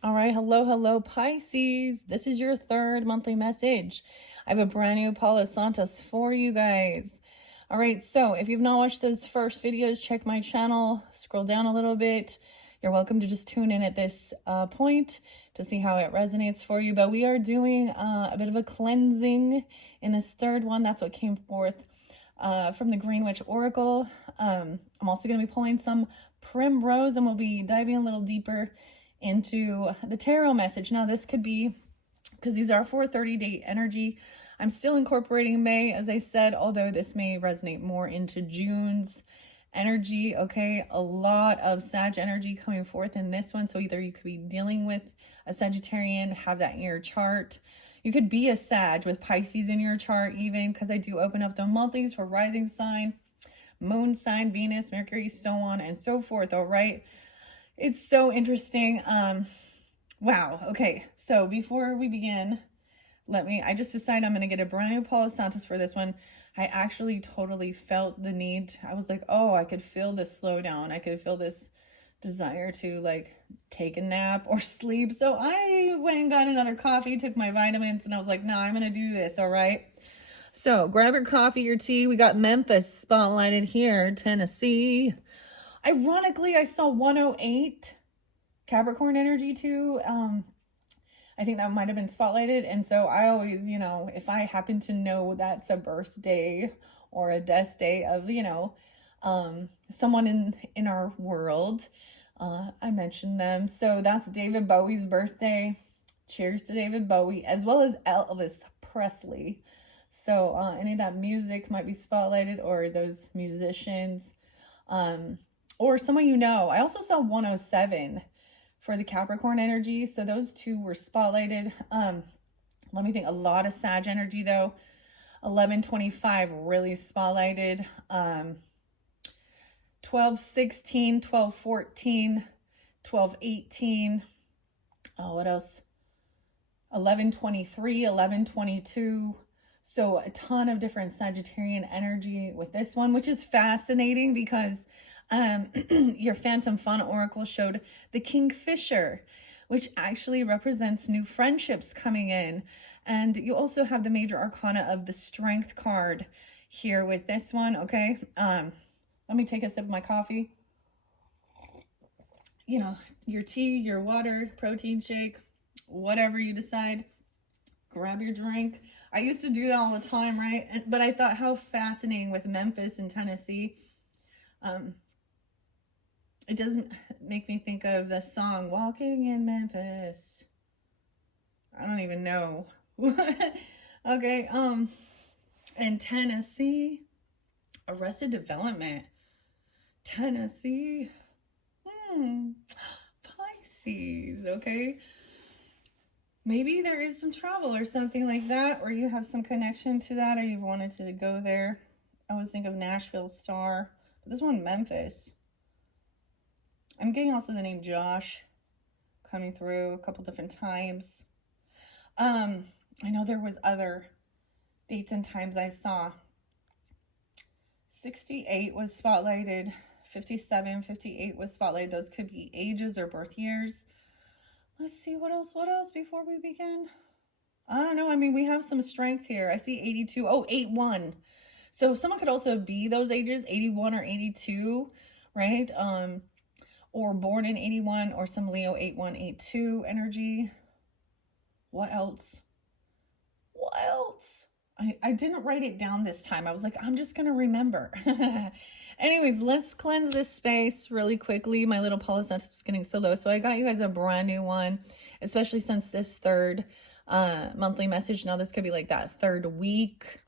All right, hello, Pisces. This is your third monthly message. I have a brand new Palo Santos for you guys. All right, so if you've not watched those first videos, check my channel, scroll down a little bit. You're welcome to just tune in at this point to see how it resonates for you. But we are doing a bit of a cleansing in this third one. That's what came forth from the Green Witch Oracle. I'm also going to be pulling some Primrose, and we'll be diving a little deeper into the tarot message. Now, this could be, because these are for 30-day energy, I'm still incorporating May, as I said, although this may resonate more into June's energy. Okay, a lot of Sag energy coming forth in this one. So either you could be dealing with a Sagittarian, have that in your chart. You could be a Sag with Pisces in your chart even, because I do open up the monthlies for rising sign, moon sign, Venus, Mercury, so on and so forth. All right. It's so interesting. Wow. Okay. So before we begin, I just decided I'm going to get a brand new Palo Santos for this one. I actually totally felt the need. I was like, oh, I could feel this slowdown. I could feel this desire to like take a nap or sleep. So I went and got another coffee, took my vitamins, and I was like, nah, I'm going to do this. All right. So grab your coffee, your tea. We got Memphis spotlighted here, Tennessee. Ironically, I saw 108 Capricorn energy too. I think that might have been spotlighted. And so I always, if I happen to know that's a birthday or a death day of, someone in our world, I mentioned them. So that's David Bowie's birthday. Cheers to David Bowie, as well as Elvis Presley. So any of that music might be spotlighted, or those musicians. Or someone I also saw 107 for the Capricorn energy. So those two were spotlighted. Let me think. A lot of Sag energy though. 1125 really spotlighted. 1216, 1214, 1218. What else? 1123, 1122. So a ton of different Sagittarian energy with this one, which is fascinating because your Phantom Fauna Oracle showed the Kingfisher, which actually represents new friendships coming in. And you also have the major arcana of the Strength card here with this one, okay? Let me take a sip of my coffee. Your tea, your water, protein shake, whatever you decide. Grab your drink. I used to do that all the time, right? But I thought how fascinating with Memphis and Tennessee. It doesn't make me think of the song Walking in Memphis. I don't even know. Okay, and Tennessee, Arrested Development. Tennessee. Pisces, okay? Maybe there is some travel or something like that, or you have some connection to that, or you've wanted to go there. I always think of Nashville Star, but this one, Memphis. I'm getting also the name Josh coming through a couple different times. I know there was other dates and times I saw. 68 was spotlighted. 57, 58 was spotlighted. Those could be ages or birth years. Let's see, what else before we begin? I don't know. I mean, we have some strength here. I see 82. Oh, 81. So someone could also be those ages, 81 or 82, right? Or born in 81, or some Leo 8182 energy. What else? I didn't write it down this time. I was like, I'm just going to remember. Anyways, let's cleanse this space really quickly. My little Palo Santos was getting so low. So I got you guys a brand new one, especially since this third monthly message. Now this could be like that third week,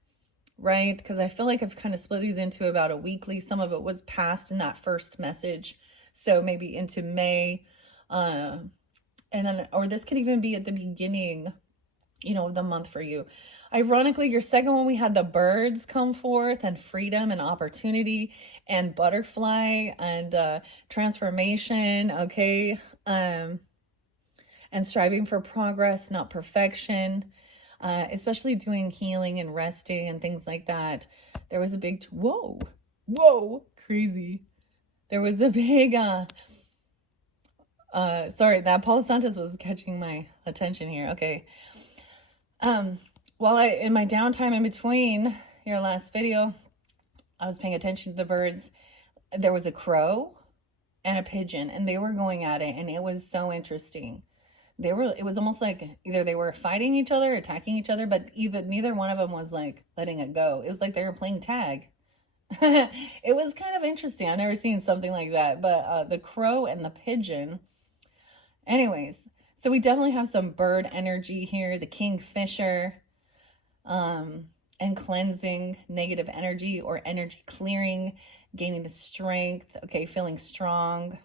right? Because I feel like I've kind of split these into about a weekly. Some of it was passed in that first message. So maybe into May. And then, or this could even be at the beginning, of the month for you. Ironically, your second one, we had the birds come forth, and freedom and opportunity and butterfly and transformation, okay? And striving for progress, not perfection, especially doing healing and resting and things like that. There was a big, whoa, crazy. There was a big Sorry, that Palo Santos was catching my attention here. Okay. While in my downtime in between your last video, I was paying attention to the birds. There was a crow and a pigeon, and they were going at it, and it was so interesting. It was almost like either they were fighting each other, attacking each other, but neither one of them was like letting it go. It was like they were playing tag. It was kind of interesting. I've never seen something like that. But the crow and the pigeon. Anyways, so we definitely have some bird energy here. The kingfisher, and cleansing negative energy or energy clearing, gaining the strength. Okay, feeling strong.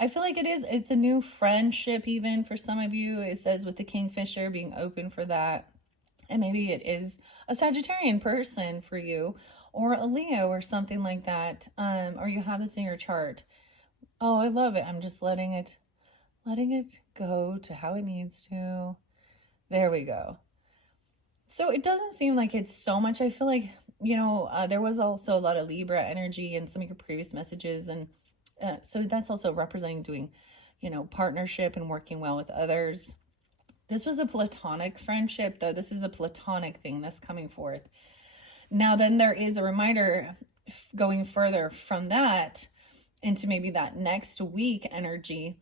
I feel like it's a new friendship even for some of you. It says with the kingfisher being open for that. And maybe it is a Sagittarian person for you, or a Leo or something like that. Or you have this in your chart. Oh, I love it. I'm just letting it go to how it needs to. There we go. So it doesn't seem like it's so much. I feel like, there was also a lot of Libra energy in some of your previous messages. And so that's also representing doing, partnership and working well with others. This was a platonic friendship, though. This is a platonic thing that's coming forth. Now, then there is a reminder going further from that into maybe that next week energy,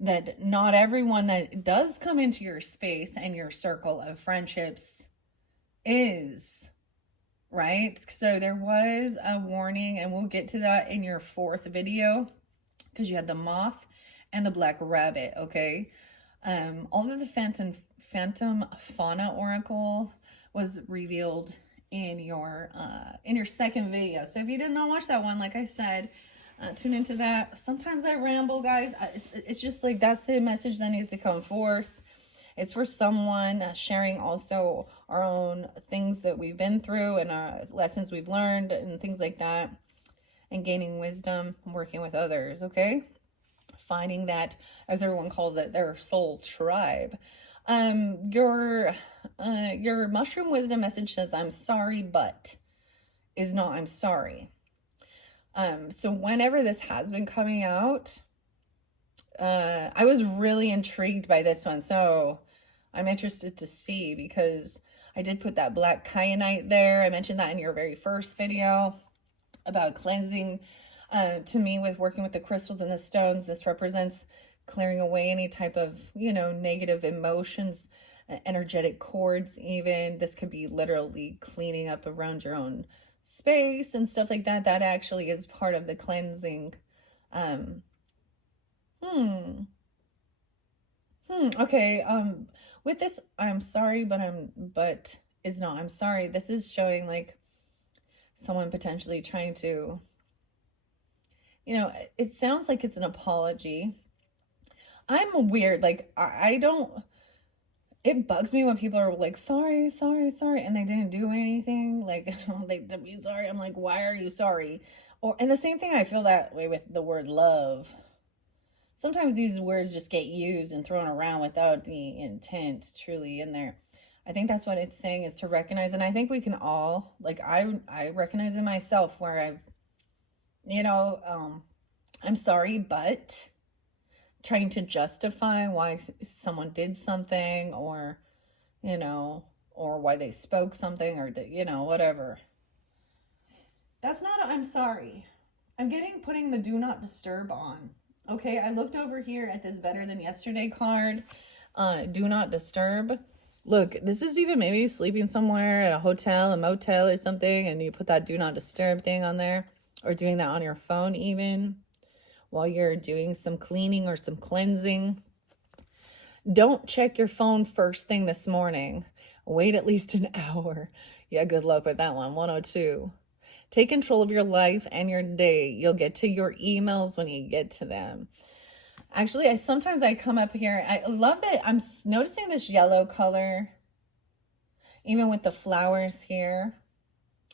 that not everyone that does come into your space and your circle of friendships is, right? So there was a warning, and we'll get to that in your 4th video, because you had the moth and the black rabbit, okay? Although the phantom fauna oracle was revealed in your 2nd video. So if you did not watch that one, like I said, tune into that. Sometimes I ramble, guys. It's just like that's the message that needs to come forth. It's for someone sharing also our own things that we've been through and lessons we've learned and things like that, and gaining wisdom and working with others, okay? Finding that, as everyone calls it, their soul tribe. Your mushroom wisdom message says, I'm sorry, but is not I'm sorry. So whenever this has been coming out, I was really intrigued by this one. So I'm interested to see, because I did put that black kyanite there. I mentioned that in your very first video about cleansing. To me, with working with the crystals and the stones, this represents clearing away any type of, negative emotions, energetic cords even. This could be literally cleaning up around your own space and stuff like that. That actually is part of the cleansing. Okay. With this, I'm sorry, but is not I'm sorry. This is showing like someone potentially trying to, it sounds like it's an apology. I'm weird. Like, I don't, it bugs me when people are like, sorry, and they didn't do anything. Like, they to be sorry. I'm like, why are you sorry? And the same thing, I feel that way with the word love. Sometimes these words just get used and thrown around without the intent truly in there. I think that's what it's saying, is to recognize. And I think we can all, like, I recognize in myself where I've, I'm sorry, but trying to justify why someone did something, or, or why they spoke something, or, whatever. That's not a I'm sorry. I'm putting the do not disturb on. Okay, I looked over here at this Better Than Yesterday card. Do not disturb. Look, this is even maybe sleeping somewhere at a hotel, a motel or something, and you put that do not disturb thing on there, or doing that on your phone even while you're doing some cleaning or some cleansing. Don't check your phone first thing this morning. Wait at least an hour. Yeah, good luck with that one. 102. Take control of your life and your day. You'll get to your emails when you get to them. Actually, sometimes I come up here. I love that I'm noticing this yellow color, even with the flowers here.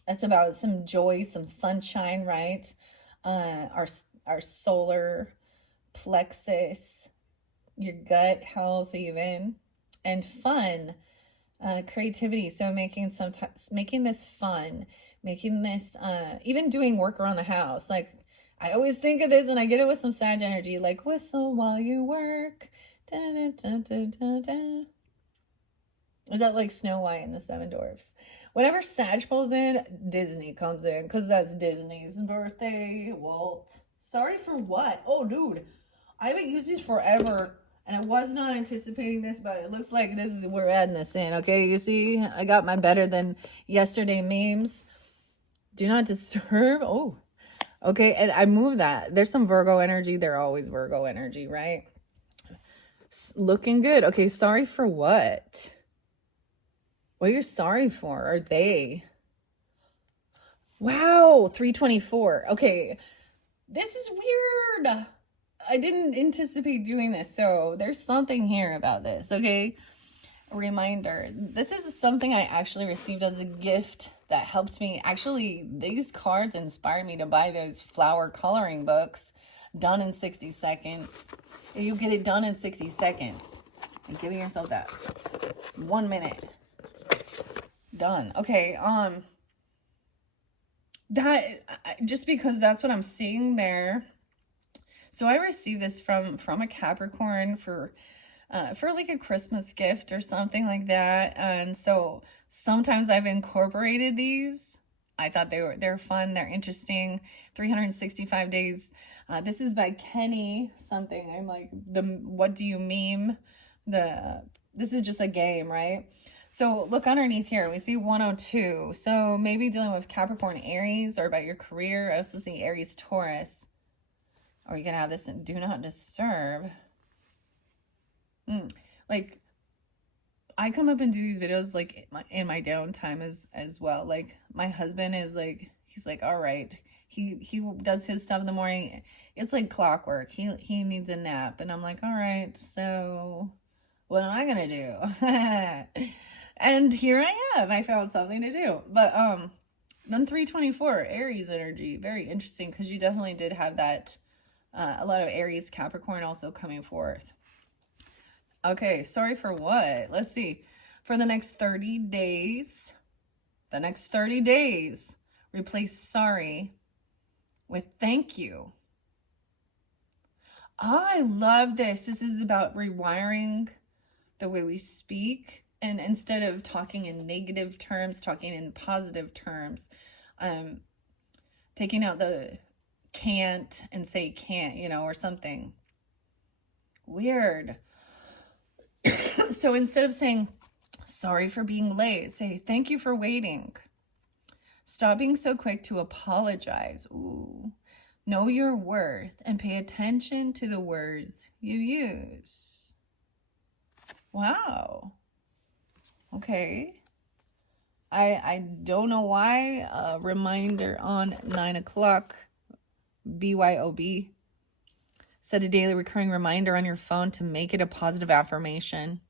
It's about some joy, some sunshine, right? Our solar plexus, your gut health even, and fun, creativity. So making this fun, making this, even doing work around the house. Like, I always think of this and I get it with some Sag energy, like whistle while you work. Da, da, da, da, da, da. Is that like Snow White and the Seven Dwarfs? Whenever Sag pulls in, Disney comes in because that's Disney's birthday. Walt. Sorry for what? Oh, dude. I haven't used these forever and I was not anticipating this, but it looks like this is, we're adding this in. Okay, you see, I got my better than yesterday memes. Do not disturb. Oh, okay. And I moved that. There's some Virgo energy. They're always Virgo energy, right? Looking good. Okay, sorry for what? What are you sorry for? Are they? Wow, 324. Okay, this is weird. I didn't anticipate doing this, so there's something here about this, okay? A reminder. This is something I actually received as a gift that helped me. Actually, these cards inspired me to buy those flower coloring books done in 60 seconds. And you get it done in 60 seconds. And giving yourself that 1 minute. Done. Okay, that, just because that's what I'm seeing there. So I received this from a Capricorn for like a Christmas gift or something like that. And so sometimes I've incorporated these. I thought they're fun, they're interesting. 365 days. This is by Kenny something. I'm like, what do you meme? This is just a game, right? So look underneath here. We see 102. So maybe dealing with Capricorn, Aries, or about your career. I also see Aries, Taurus. Or you can have this in do not disturb. Like, I come up and do these videos like in my downtime as well. Like, my husband is like, he's like, all right. He does his stuff in the morning. It's like clockwork. He needs a nap. And I'm like, all right, so what am I gonna do? And here I am. I found something to do. But then 324, Aries energy. Very interesting, because you definitely did have that. A lot of Aries, Capricorn also coming forth. Okay, sorry for what? Let's see. For the next 30 days, replace sorry with thank you. Oh, I love this. This is about rewiring the way we speak. And instead of talking in negative terms, talking in positive terms. Taking out the can't and say can't, you know, or something. Weird. So instead of saying sorry for being late, say thank you for waiting. Stop being so quick to apologize. Ooh. Know your worth and pay attention to the words you use. Wow. Okay. I don't know why. A reminder on 9 o'clock. BYOB. Set a daily recurring reminder on your phone to make it a positive affirmation.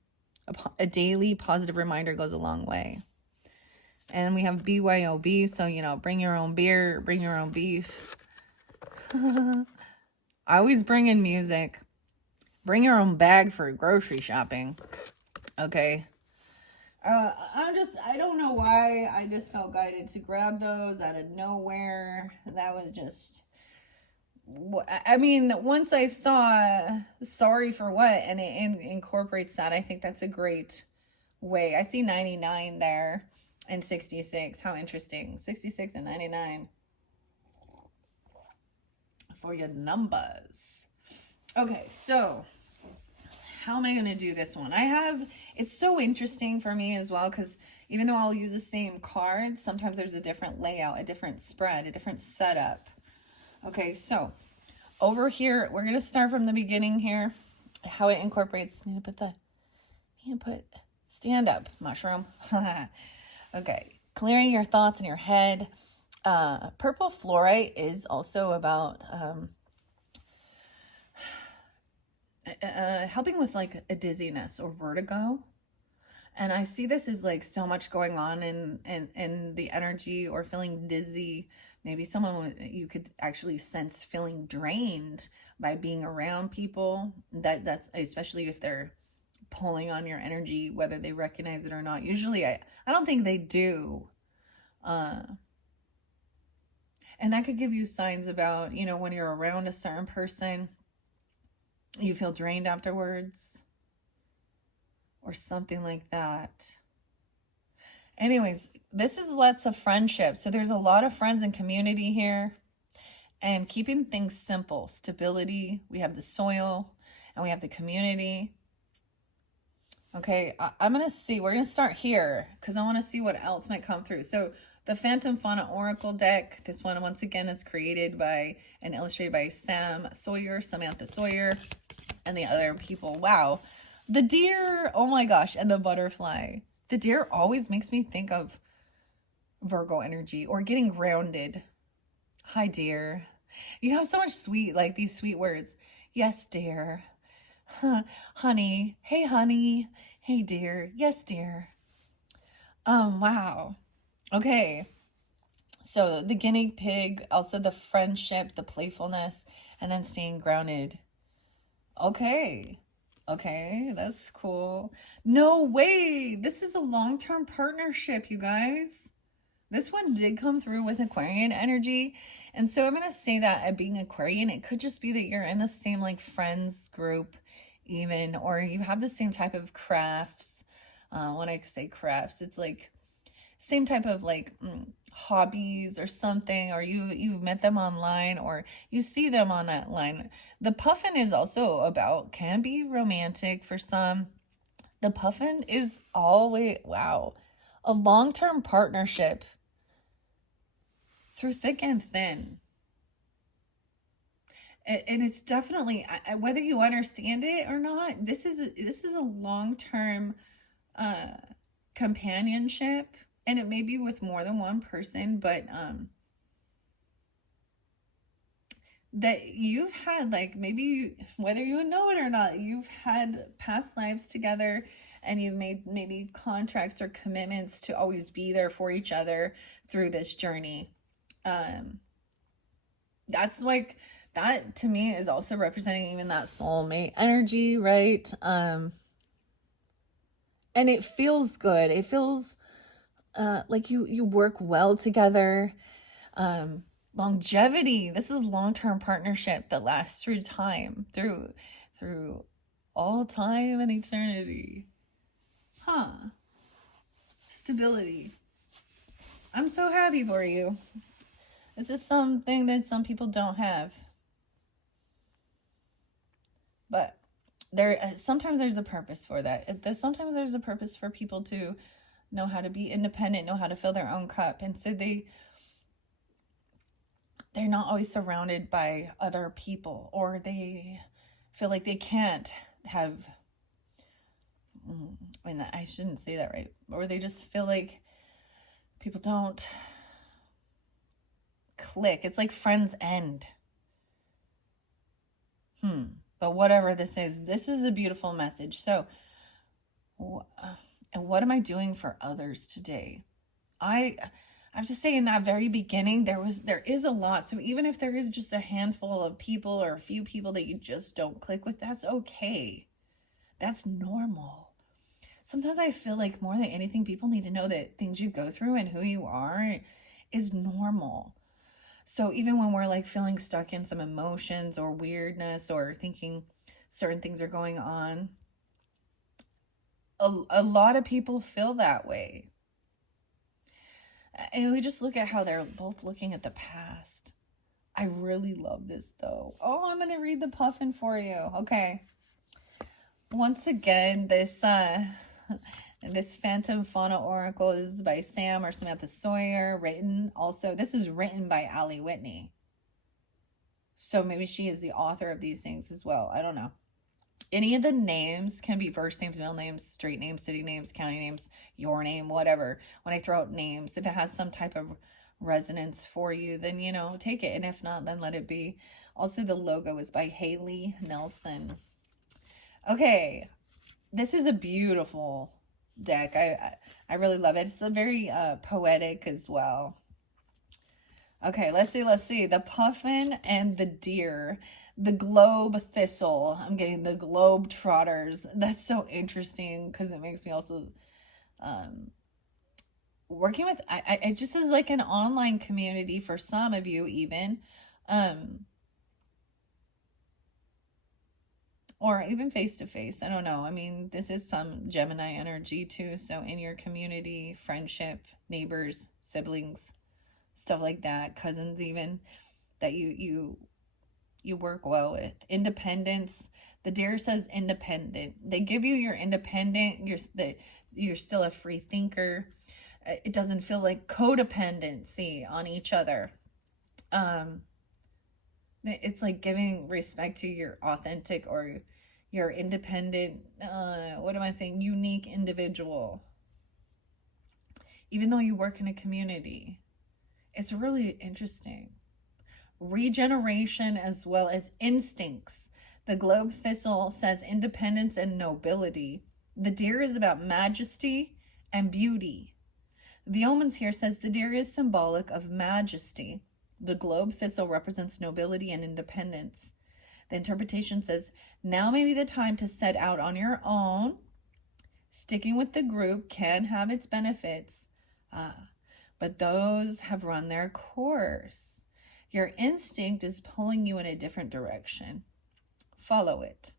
A daily positive reminder goes a long way. And we have BYOB, so, you know, bring your own beer, bring your own beef. I always bring in music. Bring your own bag for grocery shopping. Okay. I don't know why. I just felt guided to grab those out of nowhere. That was just, I mean, once I saw sorry for what, and it incorporates that, I think that's a great way. I see 99 there and 66. How interesting. 66 and 99 for your numbers. Okay, so how am I going to do this one? It's so interesting for me as well, because even though I'll use the same cards, sometimes there's a different layout, a different spread, a different setup. Okay, so over here, we're going to start from the beginning here, how it incorporates. Stand up, mushroom. Okay, clearing your thoughts in your head. Purple fluorite is also about helping with like a dizziness or vertigo. And I see this as like so much going on in the energy, or feeling dizzy. Maybe someone you could actually sense feeling drained by being around people. That's especially if they're pulling on your energy, whether they recognize it or not. Usually I don't think they do. And that could give you signs about, you know, when you're around a certain person, you feel drained afterwards or something like that. Anyways, this is lots of friendship. So there's a lot of friends and community here, and keeping things simple, stability. We have the soil and we have the community. Okay, I'm going to see. We're going to start here because I want to see what else might come through. So the Phantom Fauna Oracle deck, this one, once again, is created by and illustrated by Samantha Sawyer, and the other people. Wow. The deer, oh my gosh, and the butterfly. The deer always makes me think of Virgo energy or getting grounded. Hi, dear. You have so much sweet, like these sweet words. Yes, dear. Huh, honey. Hey, honey. Hey, dear. Yes, dear. Wow. Okay. So the guinea pig, also the friendship, the playfulness, and then staying grounded. Okay. Okay, that's cool. No way. This is a long-term partnership, you guys. This one did come through with Aquarian energy. And so I'm going to say that at being Aquarian, it could just be that you're in the same like friends group even, or you have the same type of crafts. When I say crafts, it's like same type of like hobbies or something, or you've met them online or you see them online. The puffin is also about, can be romantic for some. The puffin is always, wow, a long-term partnership through thick and thin. And it's definitely, whether you understand it or not, this is a long-term companionship. And it may be with more than one person, but that you've had, like, maybe whether you know it or not, you've had past lives together and you've made maybe contracts or commitments to always be there for each other through this journey. That's like, that to me is also representing even that soulmate energy, right? And it feels good. It feels like you work well together. Longevity. This is long-term partnership that lasts through time, through all time and eternity. Stability. I'm so happy for you. This is something that some people don't have. But sometimes there's a purpose for that. Sometimes there's a purpose for people to know how to be independent, know how to fill their own cup. And so they're not always surrounded by other people, or they feel like they can't have, and I shouldn't say that, right? Or they just feel like people don't click. It's like friends end. But whatever this is a beautiful message. So, and what am I doing for others today? I have to say, in that very beginning, there is a lot. So even if there is just a handful of people or a few people that you just don't click with, that's okay. That's normal. Sometimes I feel like more than anything, people need to know that things you go through and who you are is normal. So even when we're like feeling stuck in some emotions or weirdness or thinking certain things are going on, a lot of people feel that way. And we just look at how they're both looking at the past. I really love this though. Oh, I'm going to read the puffin for you. Okay. Once again, this Phantom Fauna Oracle is by Samantha Sawyer, written also. This is written by Allie Whitney. So maybe she is the author of these things as well. I don't know. Any of the names can be first names, middle names, street names, city names, county names, your name, whatever. When I throw out names, if it has some type of resonance for you, then, you know, take it. And if not, then let it be. Also, the logo is by Haley Nelson. Okay. This is a beautiful deck. I really love it. It's a very poetic as well. Okay, let's see. The puffin and the deer. The globe thistle. I'm getting the globe trotters. That's so interesting because it makes me also working with, it just is like an online community for some of you even, or even face to face. I don't know. I mean, this is some Gemini energy too. So in your community, friendship, neighbors, siblings, stuff like that, cousins even, that you work well with. Independence. The deer says independent. They give you your independent. You're still a free thinker. It doesn't feel like codependency on each other. It's like giving respect to your authentic or your independent, what am I saying? Unique individual. Even though you work in a community. It's really interesting. Regeneration as well as instincts. The globe thistle says independence and nobility. The deer is about majesty and beauty. The omens here says the deer is symbolic of majesty. The globe thistle represents nobility and independence. The interpretation says, now may be the time to set out on your own. Sticking with the group can have its benefits, but those have run their course. Your instinct is pulling you in a different direction. Follow it.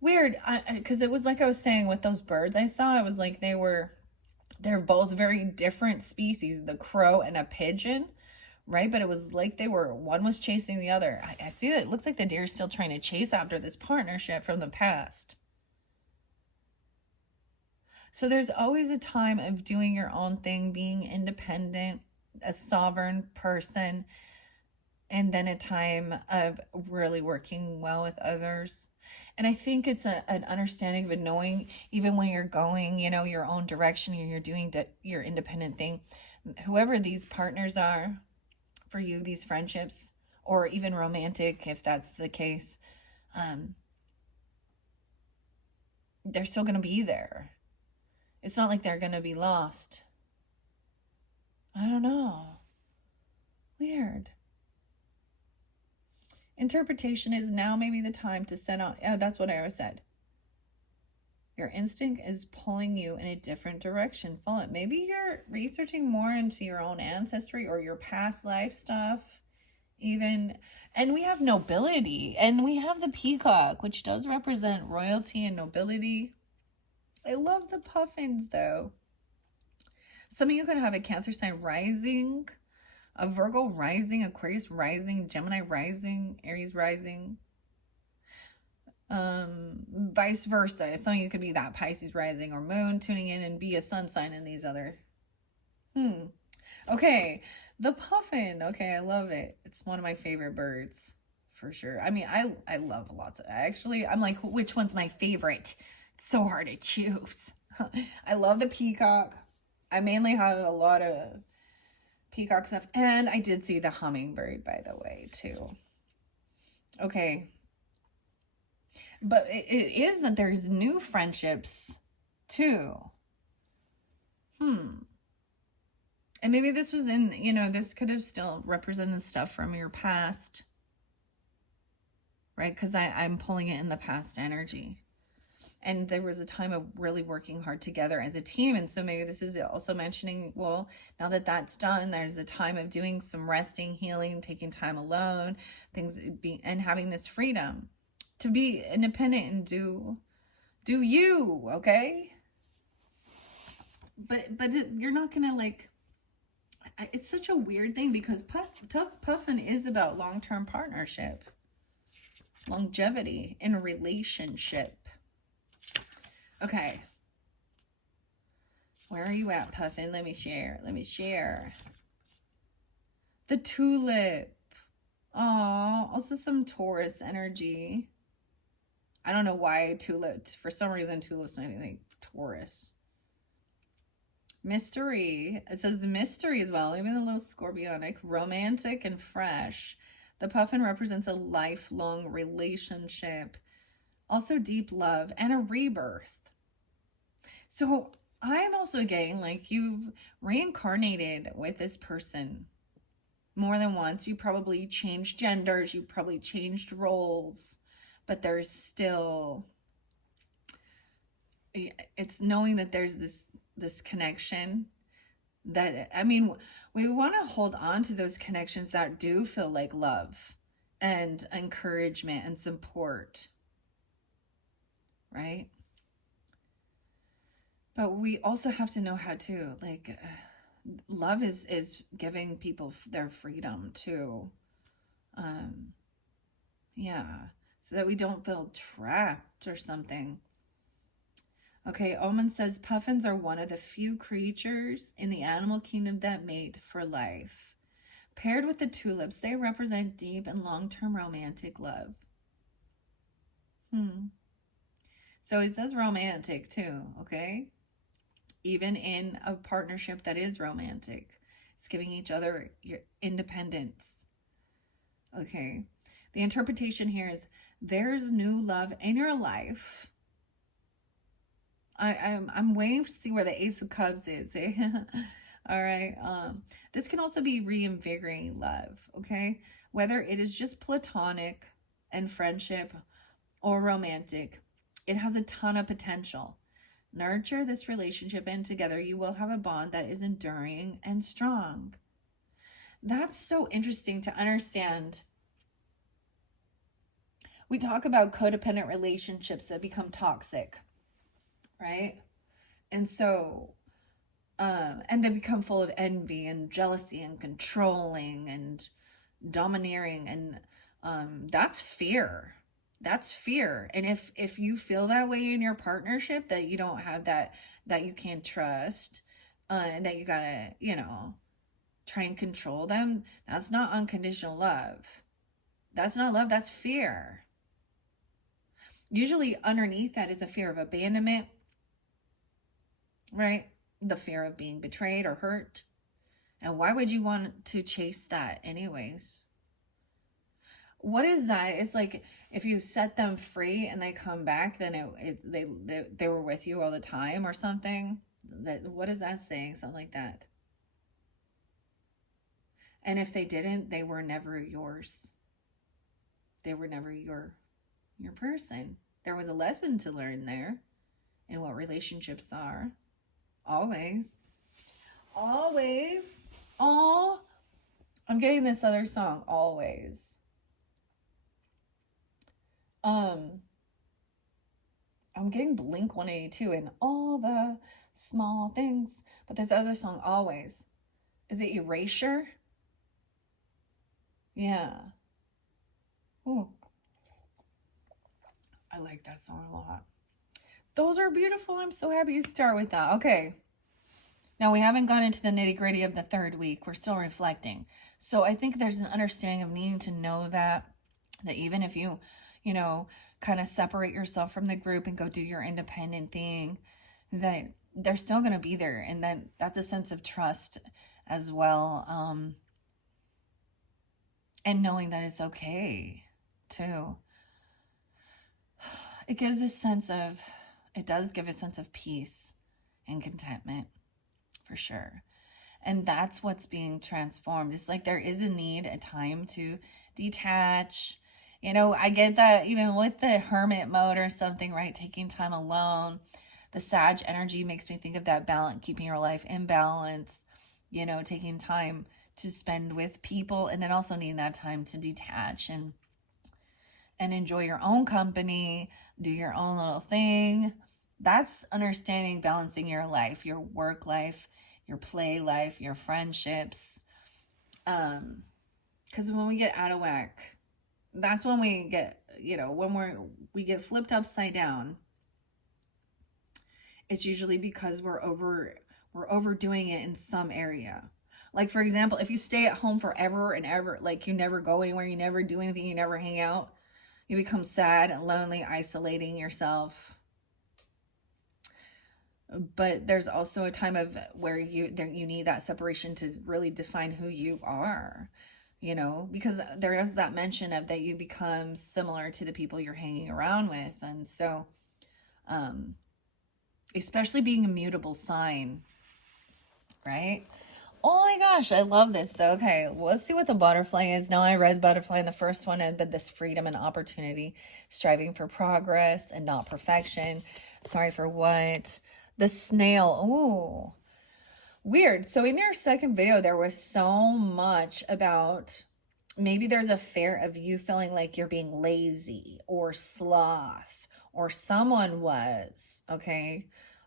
Weird, because it was like I was saying with those birds I saw, it was like they're both very different species, the crow and a pigeon, right? But it was like one was chasing the other. I see that it looks like the deer is still trying to chase after this partnership from the past. So there's always a time of doing your own thing, being independent, a sovereign person, and then a time of really working well with others. And I think it's an understanding of a knowing, even when you're going, your own direction and you're doing your independent thing, whoever these partners are for you, these friendships, or even romantic, if that's the case, they're still going to be there. It's not like they're going to be lost. I don't know. Weird. Interpretation is now maybe the time to set out. Oh, that's what I always said. Your instinct is pulling you in a different direction. Follow it. Maybe you're researching more into your own ancestry or your past life stuff even. And we have nobility, and we have the peacock, which does represent royalty and nobility. I love the puffins though. Some of you could have a Cancer sign rising, a Virgo rising, Aquarius rising, Gemini rising, Aries rising, vice versa. Some of you could be that Pisces rising or moon tuning in and be a sun sign in these other. Okay, the puffin. Okay, I love it. It's one of my favorite birds for sure. I mean, I love lots of, actually, I'm like, which one's my favorite? It's so hard to choose. I love the peacock. I mainly have a lot of peacock stuff. And I did see the hummingbird, by the way, too. Okay. But it is that there's new friendships, too. And maybe this was in, this could have still represented stuff from your past. Right? Because I'm pulling it in the past energy. And there was a time of really working hard together as a team. And so maybe this is also mentioning, well, now that that's done, there's a time of doing some resting, healing, taking time alone, and having this freedom to be independent and do you, okay? But you're not going to it's such a weird thing because puffin is about long-term partnership, longevity in a relationship. Okay. Where are you at, Puffin? Let me share. The tulip. Oh, also some Taurus energy. I don't know why tulips. For some reason, tulips made me think Taurus. Mystery. It says mystery as well. Even a little scorpionic. Romantic and fresh. The puffin represents a lifelong relationship. Also deep love and a rebirth. So I'm also getting you've reincarnated with this person more than once. You probably changed genders. You probably changed roles. But there's still, it's knowing that there's this this connection that, I mean, we want to hold on to those connections that do feel like love and encouragement and support, right? But we also have to know how to, like, love is giving people their freedom too. Yeah, so that we don't feel trapped or something. Okay, Omen says puffins are one of the few creatures in the animal kingdom that mate for life. Paired with the tulips, they represent deep and long-term romantic love. So it says romantic too, okay? Even in a partnership that is romantic, it's giving each other your independence. Okay, the interpretation here is there's new love in your life. I'm waiting to see where the Ace of Cups is. Eh? All right. This can also be reinvigorating love. Okay, whether it is just platonic and friendship or romantic, it has a ton of potential. Nurture this relationship, and together you will have a bond that is enduring and strong. That's so interesting to understand. We talk about codependent relationships that become toxic, right? And so, and they become full of envy and jealousy and controlling and domineering, and that's fear. That's fear. And if you feel that way in your partnership, that you don't have that you can't trust, and that you gotta, try and control them, that's not unconditional love. That's not love, that's fear. Usually underneath that is a fear of abandonment, right? The fear of being betrayed or hurt. And why would you want to chase that anyways? What is that? It's like if you set them free and they come back, then they were with you all the time or something. What is that saying? Something like that. And if they didn't, they were never yours. They were never your person. There was a lesson to learn there in what relationships are. Always. Always. Oh, I'm getting this other song, Always. I'm getting Blink 182 and all the small things. But there's other song, Always. Is it Erasure? Yeah. Ooh. I like that song a lot. Those are beautiful. I'm so happy to start with that. Okay. Now, we haven't gone into the nitty-gritty of the third week. We're still reflecting. So I think there's an understanding of needing to know that even if you kind of separate yourself from the group and go do your independent thing, that they're still going to be there. And then that's a sense of trust as well. And knowing that it's okay too. It gives a sense of, it does give a sense of peace and contentment for sure. And that's what's being transformed. It's like there is a need, a time to detach. I get that even with the hermit mode or something, right? Taking time alone. The Sag energy makes me think of that balance, keeping your life in balance, taking time to spend with people, and then also needing that time to detach and enjoy your own company, do your own little thing. That's understanding balancing your life, your work life, your play life, your friendships. Because when we get out of whack, that's when we get, when we get flipped upside down. It's usually because we're overdoing it in some area. Like, for example, if you stay at home forever and ever, like you never go anywhere, you never do anything, you never hang out, you become sad and lonely, isolating yourself. But there's also a time of where you need that separation to really define who you are, because there is that mention of that you become similar to the people you're hanging around with. And so, especially being a mutable sign, right? Oh my gosh, I love this though. Okay, let's see what the butterfly is. Now, I read butterfly in the first one, but this freedom and opportunity, striving for progress and not perfection. Sorry for what? The snail. Ooh, weird. So in your second video, there was so much about maybe there's a fear of you feeling like you're being lazy or sloth or someone was, okay?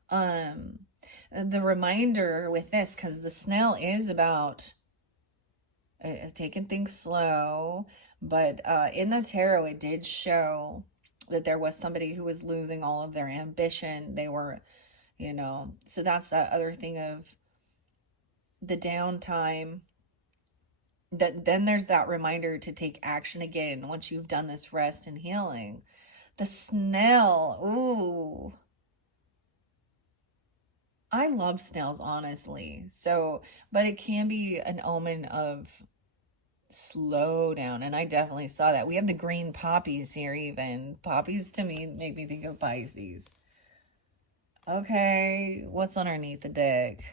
Um, the reminder with this, because the snail is about taking things slow, but in the tarot, it did show that there was somebody who was losing all of their ambition. They were, you know, so that's the other thing of the downtime. That then there's that reminder to take action again once you've done this rest and healing. The snail, ooh. I love snails, honestly. So, but it can be an omen of slow down, and I definitely saw that. We have the green poppies here even. Poppies to me make me think of Pisces. Okay, what's underneath the deck?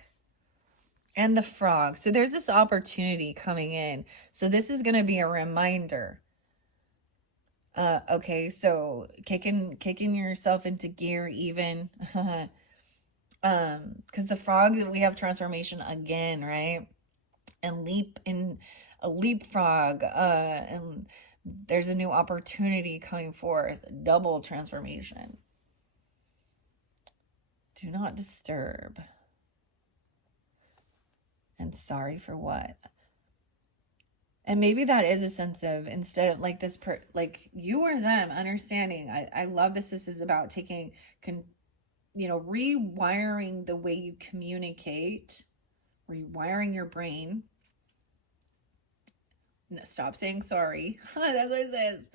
And the frog. So there's this opportunity coming in. So this is going to be a reminder. Okay, so kicking yourself into gear even. Because the frog, we have transformation again, right? And a leapfrog, and there's a new opportunity coming forth, double transformation. Do not disturb. And sorry for what? And maybe that is a sense of, instead of like this, like you or them understanding. I love this. This is about taking, you know, rewiring the way you communicate, rewiring your brain. Stop saying sorry. That's what it says.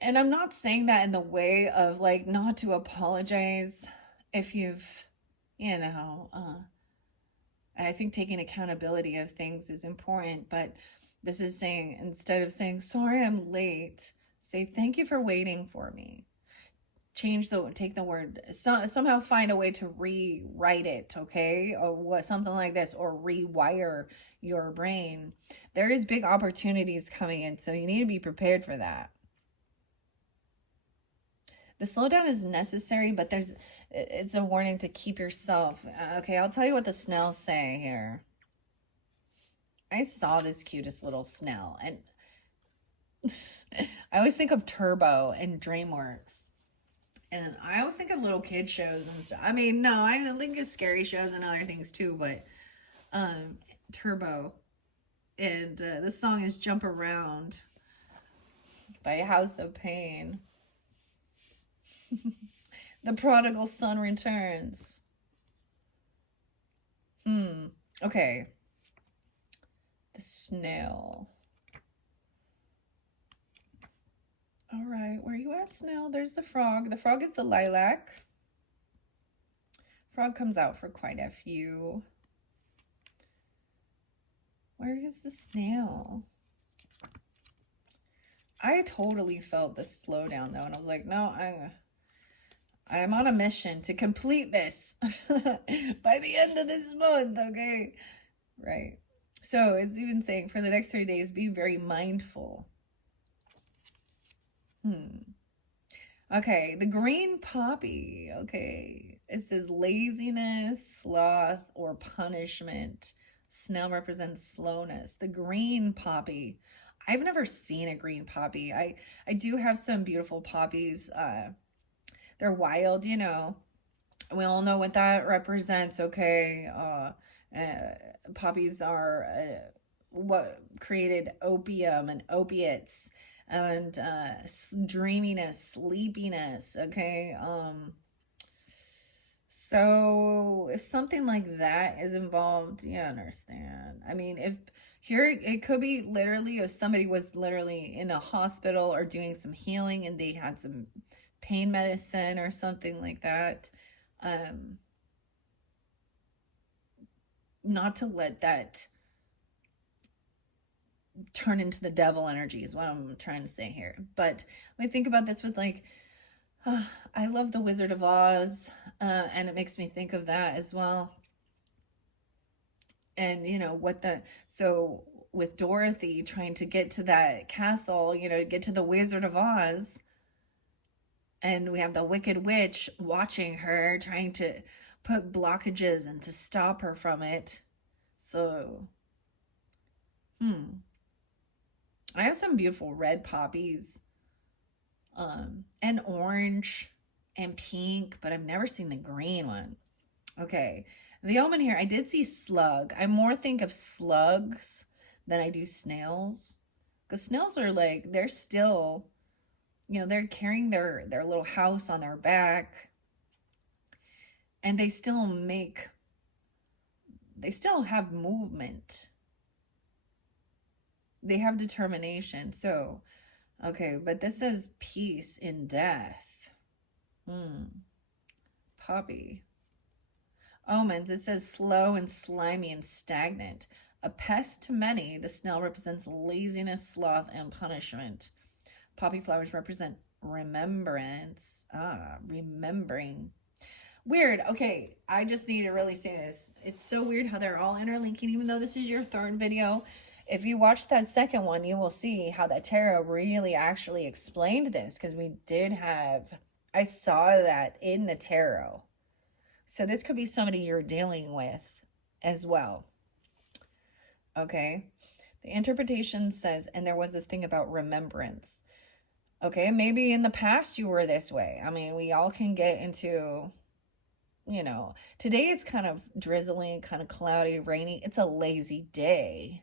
And I'm not saying that in the way of like not to apologize if you've, you know, I think taking accountability of things is important, but this is saying, instead of saying, sorry, I'm late, say, thank you for waiting for me. Take the word, somehow find a way to rewrite it, okay? Or what, something like this, or rewire your brain. There is big opportunities coming in, so you need to be prepared for that. The slowdown is necessary, but it's a warning to keep yourself. Okay, I'll tell you what the snails say here. I saw this cutest little snail, and I always think of Turbo and DreamWorks. And I always think of little kid shows and stuff. I mean, no, I think of scary shows and other things too, but Turbo. And the song is Jump Around by House of Pain. The prodigal son returns. Okay. The snail. All right, where you at, snail? There's the frog. The frog is the lilac. Frog comes out for quite a few. Where is the snail? I totally felt the slowdown though, and I was like, no, I'm on a mission to complete this by the end of this month, okay? Right. So it's even saying for the next 3 days, be very mindful. Okay, the green poppy. Okay, it says laziness, sloth, or punishment. Snail represents slowness. The green poppy. I've never seen a green poppy. I do have some beautiful poppies. They're wild, you know. We all know what that represents, okay? Poppies are what created opium and opiates and dreaminess, sleepiness, okay? So if something like that is involved, you understand. I mean, if here it could be literally if somebody was literally in a hospital or doing some healing and they had some pain medicine or something like that. Not to let that turn into the devil energy is what I'm trying to say here. But when I think about this with like, I love the Wizard of Oz, and it makes me think of that as well. And you know so with Dorothy trying to get to that castle, you know, get to the Wizard of Oz, And we have the Wicked Witch watching her, trying to put blockages and to stop her from it. So, I have some beautiful red poppies, and orange and pink, but I've never seen the green one. Okay, the omen here, I did see slug. I more think of slugs than I do snails. Because snails are like, they're still, they're carrying their little house on their back. And they still have movement. They have determination. So, okay, but this says peace in death. Poppy. Omens, it says slow and slimy and stagnant. A pest to many, the snail represents laziness, sloth, and punishment. Poppy flowers represent remembrance. Remembering. Weird. Okay, I just need to really say this. It's so weird how they're all interlinking, even though this is your third video. If you watch that second one, you will see how that tarot really actually explained this, because I saw that in the tarot. So this could be somebody you're dealing with as well. Okay. The interpretation says, and there was this thing about remembrance. Okay, maybe in the past you were this way. I mean, we all can get into, today it's kind of drizzling, kind of cloudy, rainy. It's a lazy day,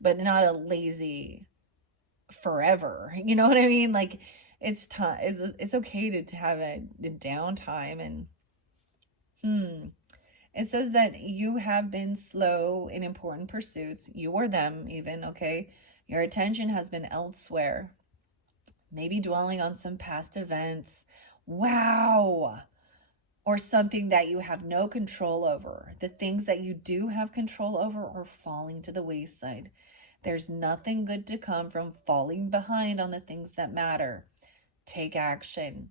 but not a lazy forever. You know what I mean? Like, it's time. It's okay to have a downtime. And it says that you have been slow in important pursuits. You or them even, okay? Your attention has been elsewhere. Maybe dwelling on some past events. Wow. Or something that you have no control over. The things that you do have control over are falling to the wayside. There's nothing good to come from falling behind on the things that matter. Take action.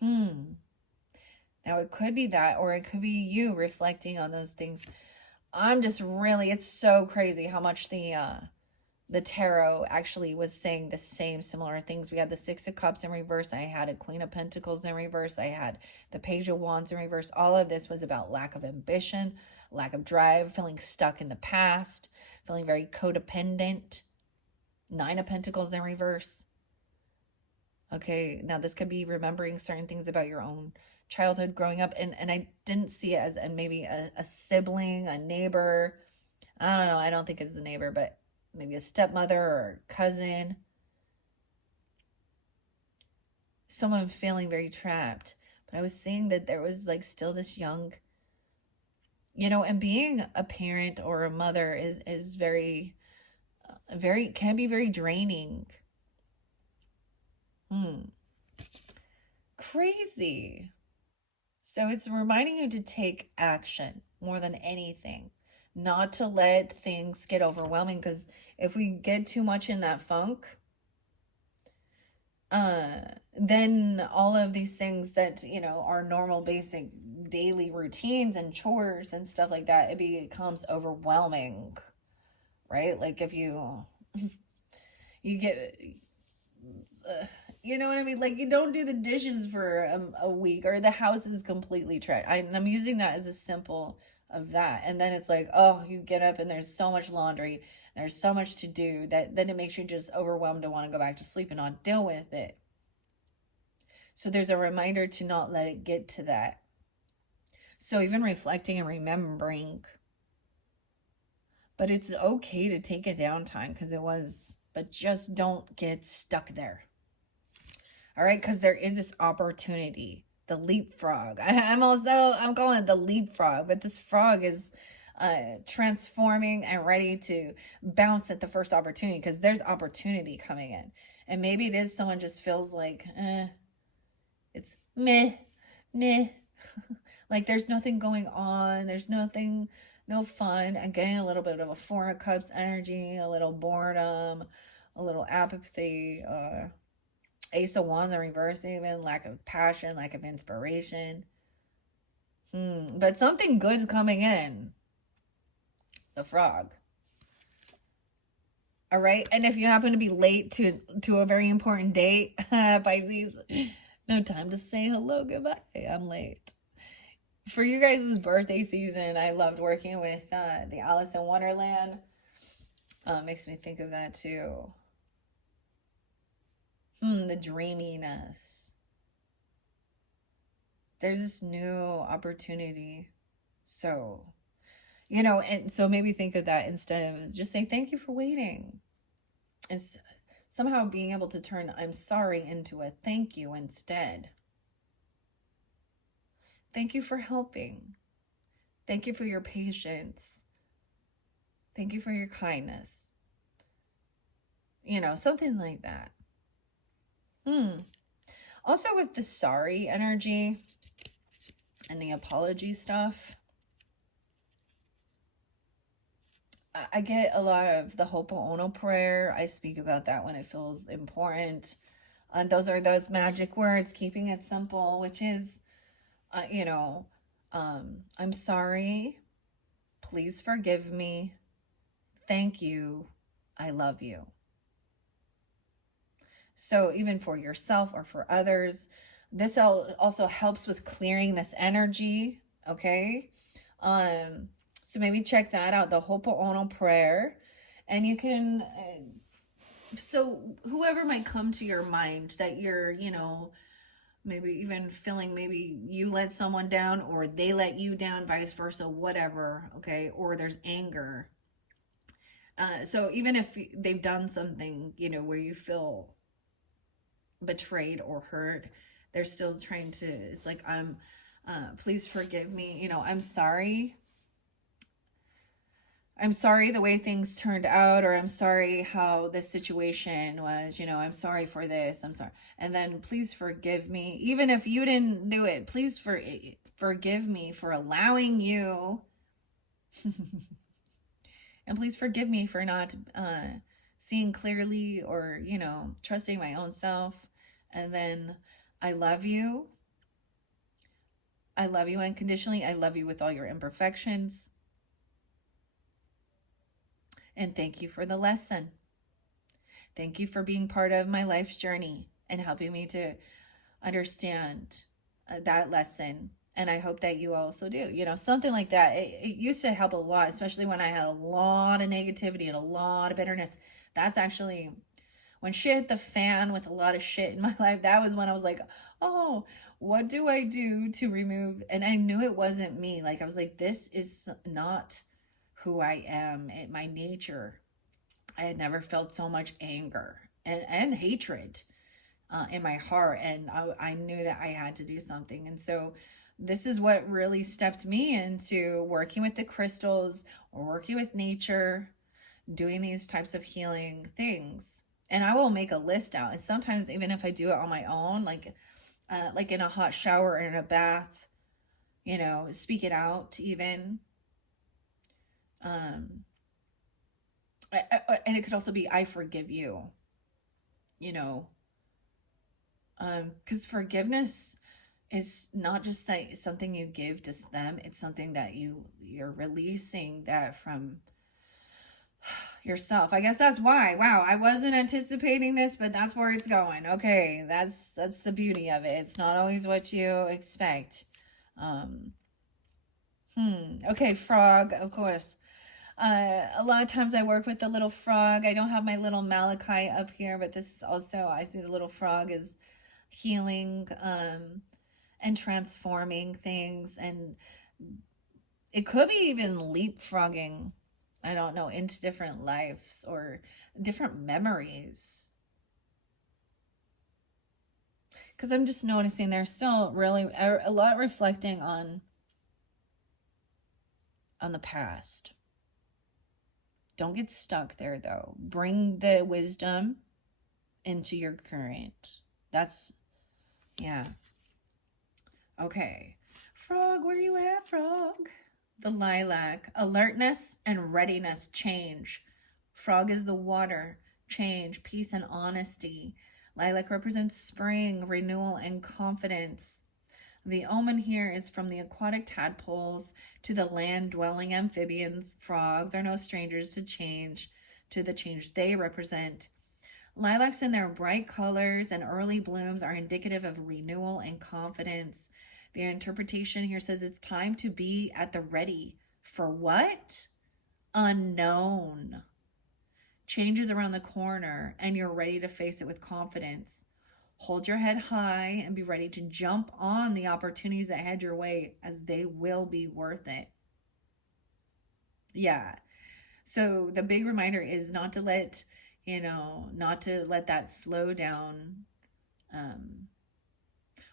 Now, it could be that, or it could be you reflecting on those things. I'm just really, it's so crazy how much the tarot actually was saying the same similar things. We had the Six of Cups in reverse. I had a Queen of Pentacles in reverse. I had the Page of Wands in reverse. All of this was about lack of ambition, lack of drive, feeling stuck in the past, feeling very codependent. Nine of Pentacles in reverse. Okay, now this could be remembering certain things about your own childhood growing up. And I didn't see it as maybe a sibling, a neighbor. I don't know. I don't think it's a neighbor, but maybe a stepmother or cousin. Someone feeling very trapped. But I was seeing that there was like still this young, and being a parent or a mother is very, can be very draining. Crazy. So it's reminding you to take action more than anything. Not to let things get overwhelming, because if we get too much in that funk, then all of these things that, are normal, basic daily routines and chores and stuff like that, it becomes overwhelming, right? Like if you get, you know what I mean? Like, you don't do the dishes for a week, or the house is completely trash. I'm using that as a simple of that. And then it's like, oh, you get up and there's so much laundry, there's so much to do, that then it makes you just overwhelmed to want to go back to sleep and not deal with it. So there's a reminder to not let it get to that. So even reflecting and remembering, but it's okay to take a downtime, but just don't get stuck there. All right, because there is this opportunity, the leapfrog. I'm calling it the leapfrog, but this frog is transforming and ready to bounce at the first opportunity, because there's opportunity coming in. And maybe it is someone just feels like, it's meh. Like there's nothing going on. There's no fun. I'm getting a little bit of a Four of Cups energy, a little boredom, a little apathy, Ace of Wands in reverse, even lack of passion, lack of inspiration. But something good's coming in. The frog. All right. And if you happen to be late to a very important date, Pisces, no time to say hello, goodbye. I'm late. For you guys' birthday season, I loved working with the Alice in Wonderland. Makes me think of that too. The dreaminess. There's this new opportunity. So, and so maybe think of that instead of just saying thank you for waiting. It's somehow being able to turn I'm sorry into a thank you instead. Thank you for helping. Thank you for your patience. Thank you for your kindness. Something like that. Also with the sorry energy and the apology stuff, I get a lot of the Ho'oponopono prayer. I speak about that when it feels important. Those are those magic words, keeping it simple, which is, I'm sorry. Please forgive me. Thank you. I love you. So even for yourself or for others, this also helps with clearing this energy. Okay. So maybe check that out, the Ho'oponopono prayer. And you can, so whoever might come to your mind that you're, maybe even feeling maybe you let someone down or they let you down, vice versa, whatever, okay? Or there's anger. So even if they've done something, where you feel betrayed or hurt, they're still trying to, it's like, please forgive me. I'm sorry. I'm sorry the way things turned out, or I'm sorry how this situation was, I'm sorry for this, I'm sorry. And then please forgive me. Even if you didn't do it, please forgive me for allowing you. And please forgive me for not seeing clearly or, trusting my own self. And then I love you. I love you unconditionally. I love you with all your imperfections. And thank you for the lesson. Thank you for being part of my life's journey and helping me to understand that lesson. And I hope that you also do, something like that. It used to help a lot, especially when I had a lot of negativity and a lot of bitterness. That's actually when shit hit the fan with a lot of shit in my life. That was when I was like, oh, what do I do to remove? And I knew it wasn't me. Like, I was like, this is not who I am, my nature. I had never felt so much anger and hatred in my heart. And I knew that I had to do something. And so this is what really stepped me into working with the crystals or working with nature, doing these types of healing things. And I will make a list out. And sometimes even if I do it on my own, like in a hot shower or in a bath, speak it out even. And it could also be, I forgive you, because forgiveness is not just that something you give to them. It's something that you're releasing that from yourself. I guess that's why. Wow, I wasn't anticipating this, but that's where it's going. Okay, that's the beauty of it. It's not always what you expect. Okay, frog, of course. A lot of times I work with the little frog. I don't have my little malachite up here, but this is also, I see the little frog is healing and transforming things. And it could be even leapfrogging, I don't know, into different lives or different memories. Because I'm just noticing there's still really a lot reflecting on the past. Don't get stuck there, though. Bring the wisdom into your current. That's, yeah. Okay. Frog, where you at, frog? The lilac. Alertness and readiness, change. Frog is the water, change, peace, and honesty. Lilac represents spring, renewal, and confidence. The omen here is from the aquatic tadpoles to the land-dwelling amphibians. Frogs are no strangers to change. to the change they represent. Lilacs in their bright colors and early blooms are indicative of renewal and confidence. The interpretation here says it's time to be at the ready for what? Unknown. Change is around the corner and you're ready to face it with confidence. Hold your head high and be ready to jump on the opportunities that head your way, as they will be worth it. Yeah. So the big reminder is not to let, not to let that slow down,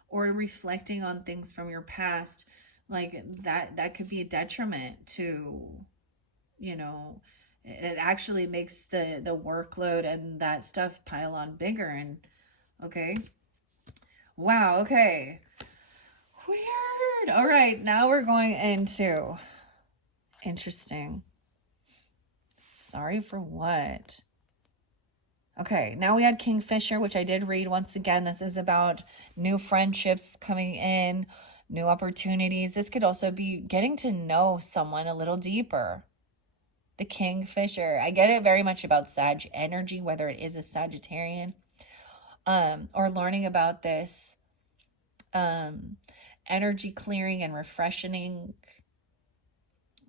or reflecting on things from your past, like that could be a detriment to, it actually makes the workload and that stuff pile on bigger. And okay. Wow. Okay. Weird. All right. Now we're going into interesting. Sorry for what? Okay, now we had Kingfisher, which I did read. Once again, this is about new friendships coming in, new opportunities. This could also be getting to know someone a little deeper. The Kingfisher. I get it very much about Sag energy, whether it is a Sagittarian, or learning about this energy clearing and refreshing.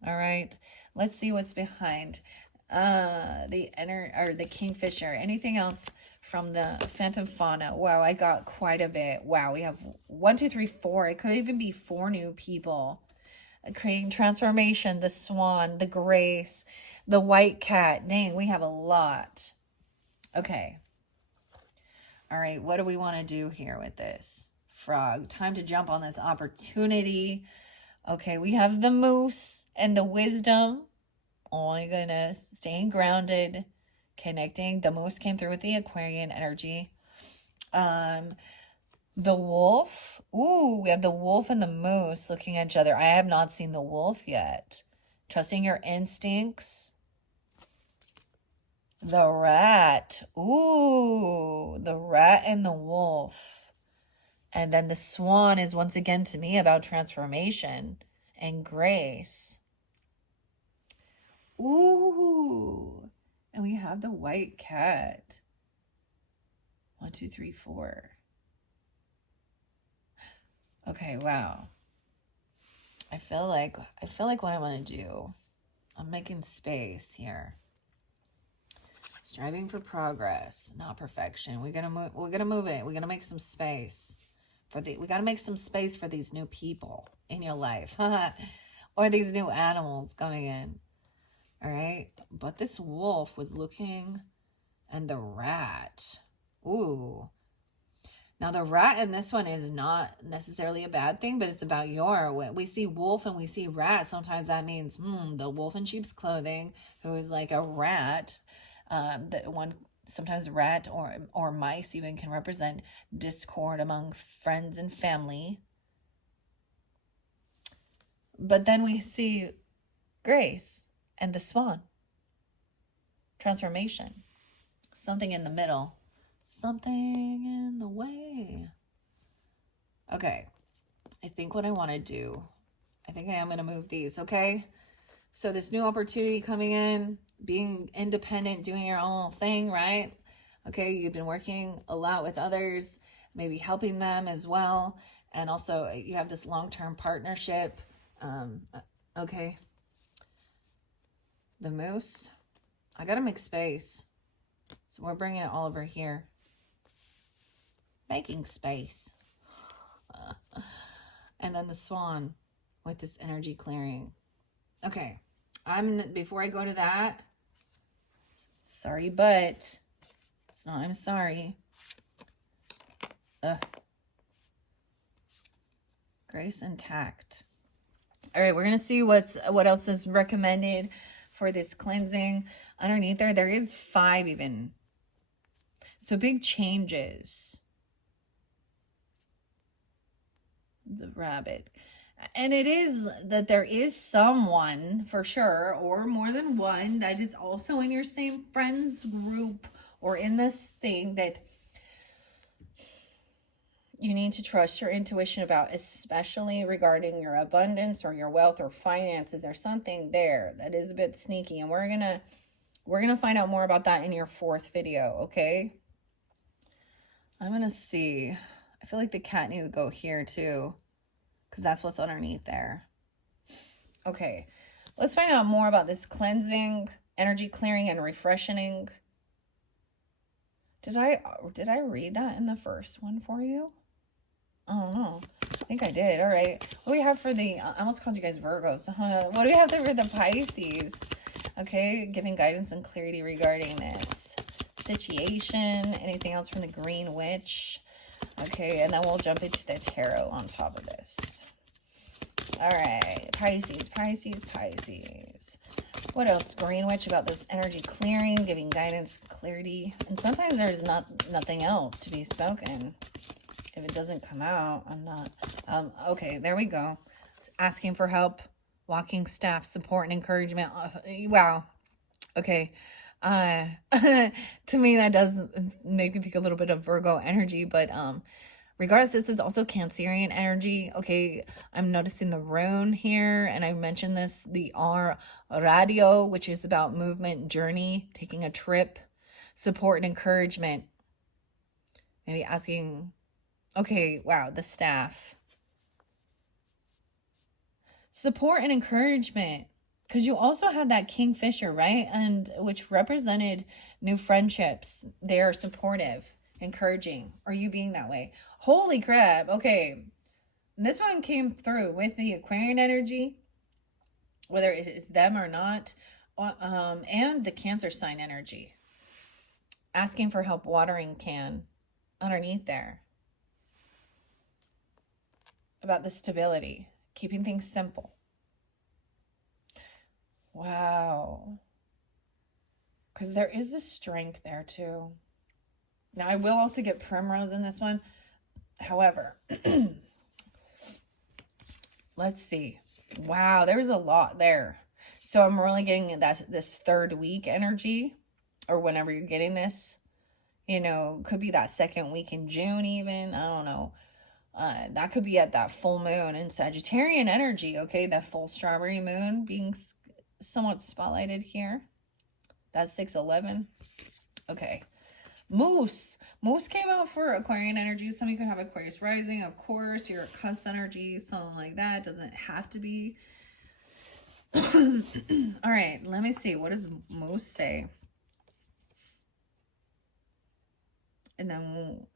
All right, let's see what's behind the Kingfisher. Anything else from the Phantom Fauna? Wow, I got quite a bit. Wow, we have 1, 2, 3, 4. It could even be 4 new people. Creating transformation, the swan, the grace, the white cat. Dang, we have a lot. Okay. All right, what do we want to do here with this? Frog. Time to jump on this opportunity. Okay, we have the moose and the wisdom. Oh my goodness. Staying grounded, connecting. The moose came through with the Aquarian energy. The wolf. Ooh, we have the wolf and the moose looking at each other. I have not seen the wolf yet. Trusting your instincts. The rat. Ooh, the rat and the wolf. And then the swan is once again to me about transformation and grace. Ooh, and we have the white cat. 1, 2, 3, 4. Okay, wow. I feel like what I want to do, I'm making space here. Striving for progress, not perfection. We're gonna move it. We're gonna make some space we gotta make some space for these new people in your life. Or these new animals coming in. All right, but this wolf was looking, and the rat. Ooh. Now the rat in this one is not necessarily a bad thing, but it's about when we see wolf and we see rat. Sometimes that means the wolf in sheep's clothing, who is like a rat. That one sometimes rat or mice even can represent discord among friends and family. But then we see grace and the swan. Transformation. Something in the middle. Something in the way. Okay. I think what I want to do, I think I am going to move these, okay? So this new opportunity coming in, being independent, doing your own thing, right? Okay, you've been working a lot with others, maybe helping them as well. And also you have this long-term partnership. Okay. The moose. I got to make space. So we're bringing it all over here. Making space. And then the swan with this energy clearing. Okay. Before I go to that, sorry, but it's not, I'm sorry. Grace and tact. All right, we're going to see what else is recommended for this cleansing. Underneath there is 5 even. So big changes. The rabbit. And it is that there is someone for sure, or more than one, that is also in your same friends group or in this thing that you need to trust your intuition about, especially regarding your abundance or your wealth or finances. There's something there that is a bit sneaky, and we're We're going to find out more about that in your 4th video, okay? I'm going to see. I feel like the cat needs to go here too, because that's what's underneath there. Okay, let's find out more about this cleansing, energy clearing, and refreshing. Did I read that in the first one for you? I don't know. I think I did. All right. What do we have for the, I almost called you guys Virgos. What do we have there for the Pisces? Okay, giving guidance and clarity regarding this situation. Anything else from the Green Witch? Okay, and then we'll jump into the tarot on top of this. All right, Pisces, Pisces, Pisces. What else? Green Witch about this energy clearing, giving guidance, clarity. And sometimes there's nothing else to be spoken. If it doesn't come out, I'm not. Okay, there we go. Asking for help, walking staff, support and encouragement. Wow. Okay. To me, that does make me think a little bit of Virgo energy, but regardless, this is also Cancerian energy. Okay, I'm noticing the rune here, and I mentioned this, the R radio, which is about movement, journey, taking a trip, support and encouragement. Maybe asking, okay, wow, the staff. Support and encouragement. Because you also had that Kingfisher, right? And which represented new friendships. They are supportive, encouraging. Are you being that way? Holy crap. Okay. This one came through with the Aquarian energy, whether it is them or not, and the Cancer sign energy. Asking for help, watering can underneath there. About the stability, keeping things simple. Wow. Because there is a strength there too. Now, I will also get Primrose in this one. However, let's see. Wow, there's a lot there. So I'm really getting this 3rd week energy, or whenever you're getting this, you know, could be that 2nd week in June even. I don't know. That could be at that full moon in Sagittarian energy. Okay, that full strawberry moon being somewhat spotlighted here. That's 6/11. Okay. Moose came out for Aquarian energy. Some of you could have Aquarius rising, of course. Your cusp energy, something like that. Doesn't have to be. All right, let me see. What does Moose say? And then,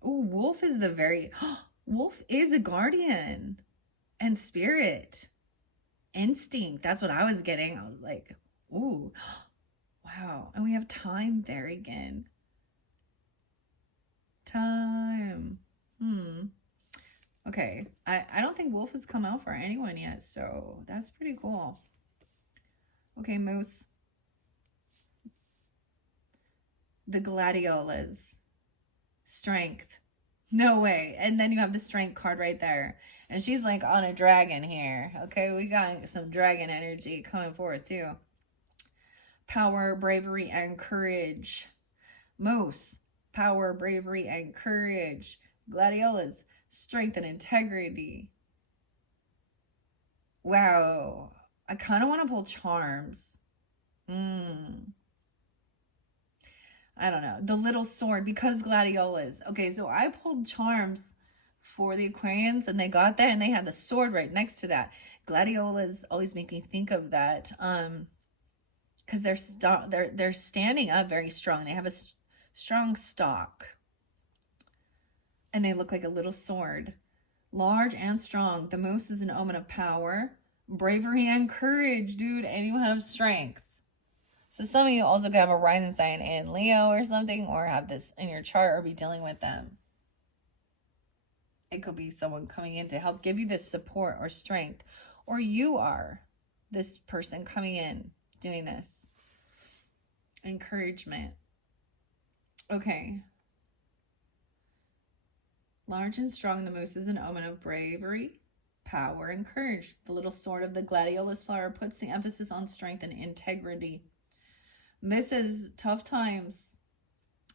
Wolf is the very... Wolf is a guardian and spirit. Instinct. That's what I was getting. I was like, ooh, wow. And we have time there again. Time. Okay. I don't think Wolf has come out for anyone yet, so that's pretty cool. Okay, Moose. The gladiolas. Strength. No way. And then you have the strength card right there. And she's like on a dragon here. Okay, we got some dragon energy coming forth too. Power, bravery, and courage. Moose. Power, bravery, and courage. Gladiolas. Strength and integrity. Wow. I kind of want to pull charms. I don't know. The little sword, because gladiolas. Okay, so I pulled charms for the Aquarians, and they got that, and they had the sword right next to that. Gladiolas always make me think of that, because they're standing up very strong. They have a strong stalk, and they look like a little sword, large and strong. The moose is an omen of power, bravery, and courage, dude. And you have strength. So some of you also could have a rising sign in Leo or something, or have this in your chart, or be dealing with them. It could be someone coming in to help give you this support or strength, or you are this person coming in doing this. Encouragement. Okay. Large and strong, the moose is an omen of bravery, power, and courage. The little sword of the gladiolus flower puts the emphasis on strength and integrity. This is tough times.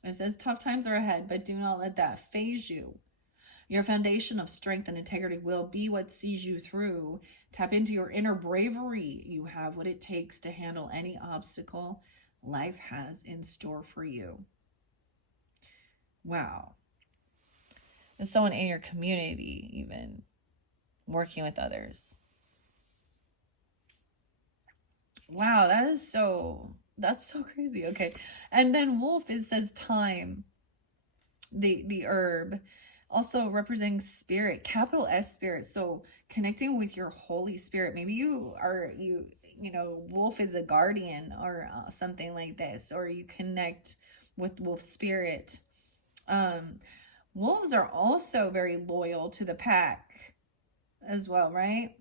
It says tough times are ahead, but do not let that phase you. Your foundation of strength and integrity will be what sees you through. Tap into your inner bravery. You have what it takes to handle any obstacle life has in store for you. Wow. There's someone in your community, even working with others. Wow, that's so crazy. Okay. And then wolf, it says time, the herb, also representing spirit, capital S spirit. So connecting with your Holy Spirit. Maybe wolf is a guardian or something like this, or you connect with wolf spirit. Wolves are also very loyal to the pack as well, right?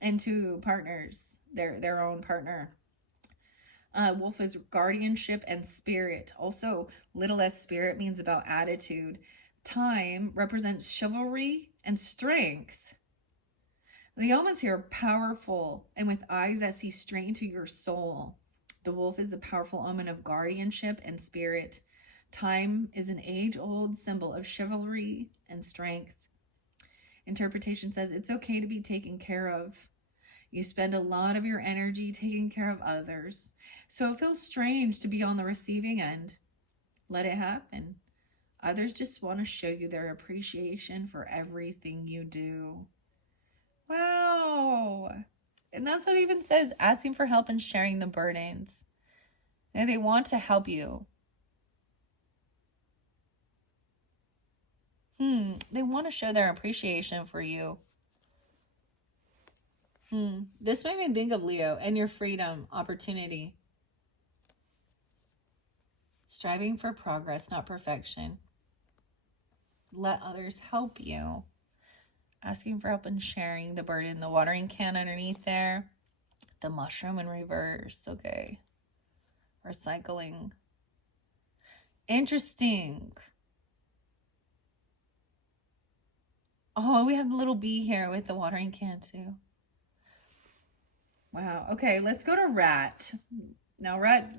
And to partners, their own partner. Wolf is guardianship and spirit. Also, little s spirit means about attitude. Time represents chivalry and strength. The omens here are powerful and with eyes that see straight into your soul. The wolf is a powerful omen of guardianship and spirit. Time is an age-old symbol of chivalry and strength. Interpretation says it's okay to be taken care of. You spend a lot of your energy taking care of others, so it feels strange to be on the receiving end. Let it happen. Others just want to show you their appreciation for everything you do. Wow. And that's what it even says, asking for help and sharing the burdens. And they want to help you. They want to show their appreciation for you. This made me think of Leo and your freedom, opportunity. Striving for progress, not perfection. Let others help you. Asking for help and sharing the burden. The watering can underneath there. The mushroom in reverse. Okay. Recycling. Interesting. Oh, we have the little bee here with the watering can too. Wow. Okay, let's go to rat. Now, rat,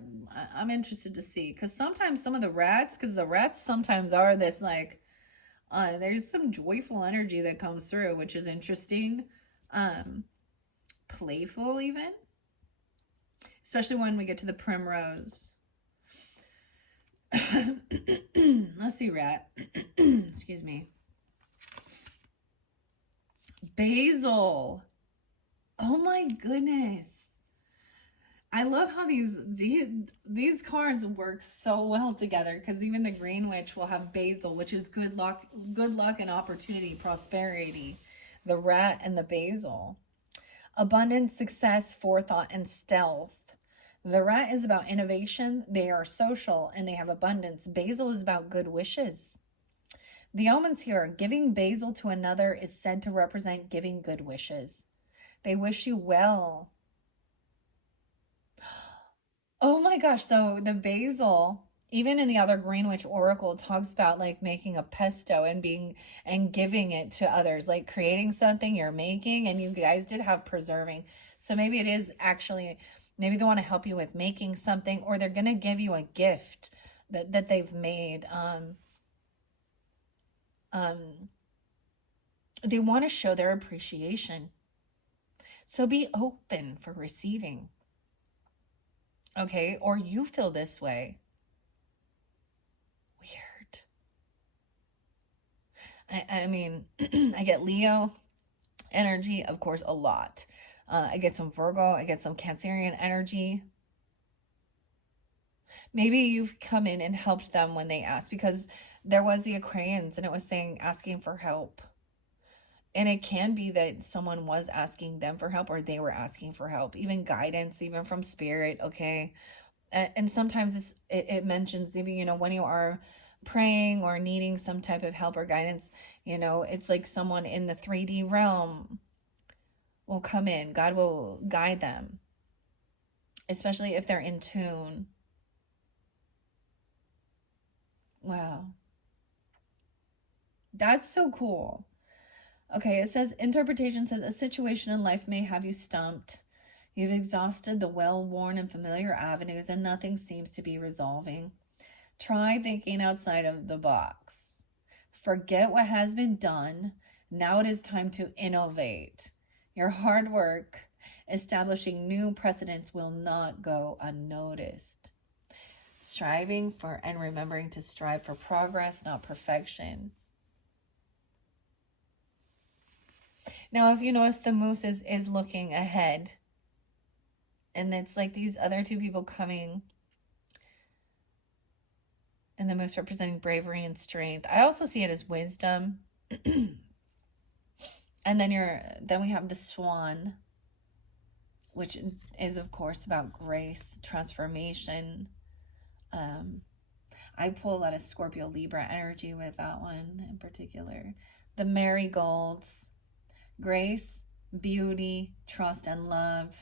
I'm interested to see, because sometimes some of the rats, because the rats sometimes are this like, there's some joyful energy that comes through, which is interesting. Playful even. Especially when we get to the primrose. Let's see, rat. Excuse me. Basil. Oh my goodness. I love how these cards work so well together, because even the Green Witch will have basil, which is good luck and opportunity, prosperity. The rat and the basil. Abundance, success, forethought, and stealth. The rat is about innovation. They are social and they have abundance. Basil is about good wishes. The omens here are giving basil to another is said to represent giving good wishes. They wish you well. Oh my gosh. So the basil, even in the other Green Witch Oracle, talks about like making a pesto and giving it to others, like creating something you're making, and you guys did have preserving. So maybe it is actually, maybe they want to help you with making something, or they're going to give you a gift that they've made. They want to show their appreciation. So be open for receiving. Okay, or you feel this way. Weird. I mean, I get Leo energy, of course, a lot. I get some Virgo, I get some Cancerian energy. Maybe you've come in and helped them when they asked, because there was the Aquarians and it was saying asking for help. And it can be that someone was asking them for help, or they were asking for help, even guidance, even from spirit. Okay. And sometimes it mentions even, when you are praying or needing some type of help or guidance, it's like someone in the 3D realm will come in. God will guide them, especially if they're in tune. Wow. That's so cool. Okay, it says, interpretation says, a situation in life may have you stumped. You've exhausted the well-worn and familiar avenues and nothing seems to be resolving. Try thinking outside of the box. Forget what has been done. Now it is time to innovate. Your hard work Establishing new precedents will not go unnoticed. Striving for and remembering to strive for progress, not perfection. Now, if you notice, the moose is looking ahead. And it's like these other two people coming. And the moose representing bravery and strength. I also see it as wisdom. And then we have the swan, which is, of course, about grace, transformation. I pull a lot of Scorpio Libra energy with that one in particular. The marigolds, grace, beauty, trust, and love.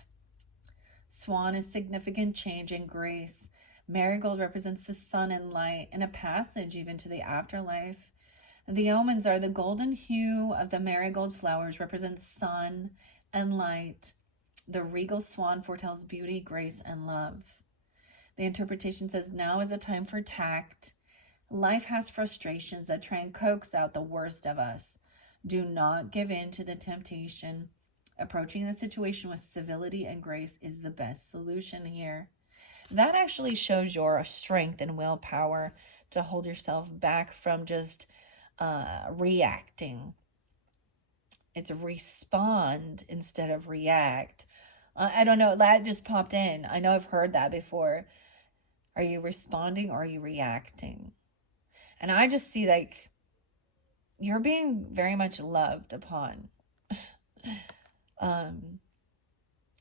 Swan is significant change and grace. Marigold represents the sun and light and a passage even to the afterlife. The omens are the golden hue of the marigold flowers represents sun and light. The regal swan foretells beauty, grace, and love. The interpretation says, now is the time for tact. Life has frustrations that try and coax out the worst of us. Do not give in to the temptation. Approaching the situation with civility and grace is the best solution here. That actually shows your strength and willpower to hold yourself back from just reacting. It's respond instead of react. I don't know, that just popped in. I know I've heard that before. Are you responding or are you reacting? And I just see like you're being very much loved upon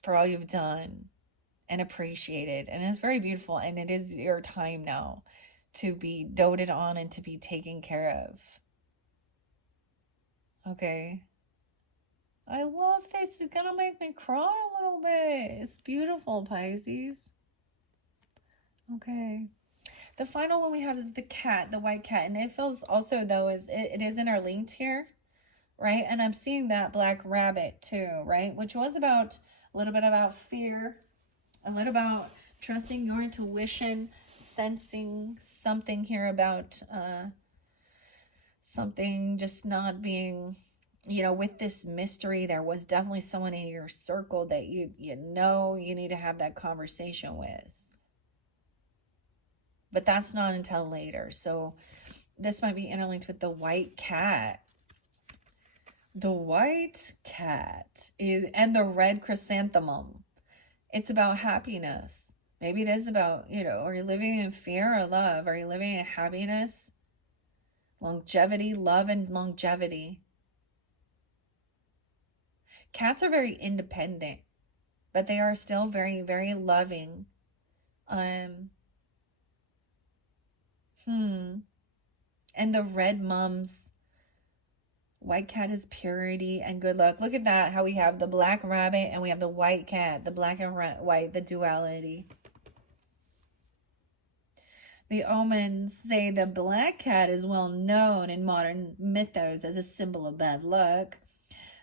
for all you've done and appreciated. And it's very beautiful. And it is your time now to be doted on and to be taken care of. Okay. I love this. It's going to make me cry a little bit. It's beautiful, Pisces. Okay. The final one we have is the cat, the white cat. And it feels also, though, it is interlinked here, right? And I'm seeing that black rabbit, too, right? Which was about a little bit about fear, a little about trusting your intuition, sensing something here about something just not being, you know, with this mystery. There was definitely someone in your circle that you know you need to have that conversation with. But that's not until later. So this might be interlinked with the white cat. The white cat is, and the red chrysanthemum. It's about happiness. Maybe it is about, you know, are you living in fear or love? Are you living in happiness? Longevity, love, and longevity. Cats are very independent, but they are still very, very loving. And the red mums, white cat is purity and good luck. Look at that, how we have the black rabbit and we have the white cat, the black and white, the duality. The omens say the black cat is well known in modern mythos as a symbol of bad luck.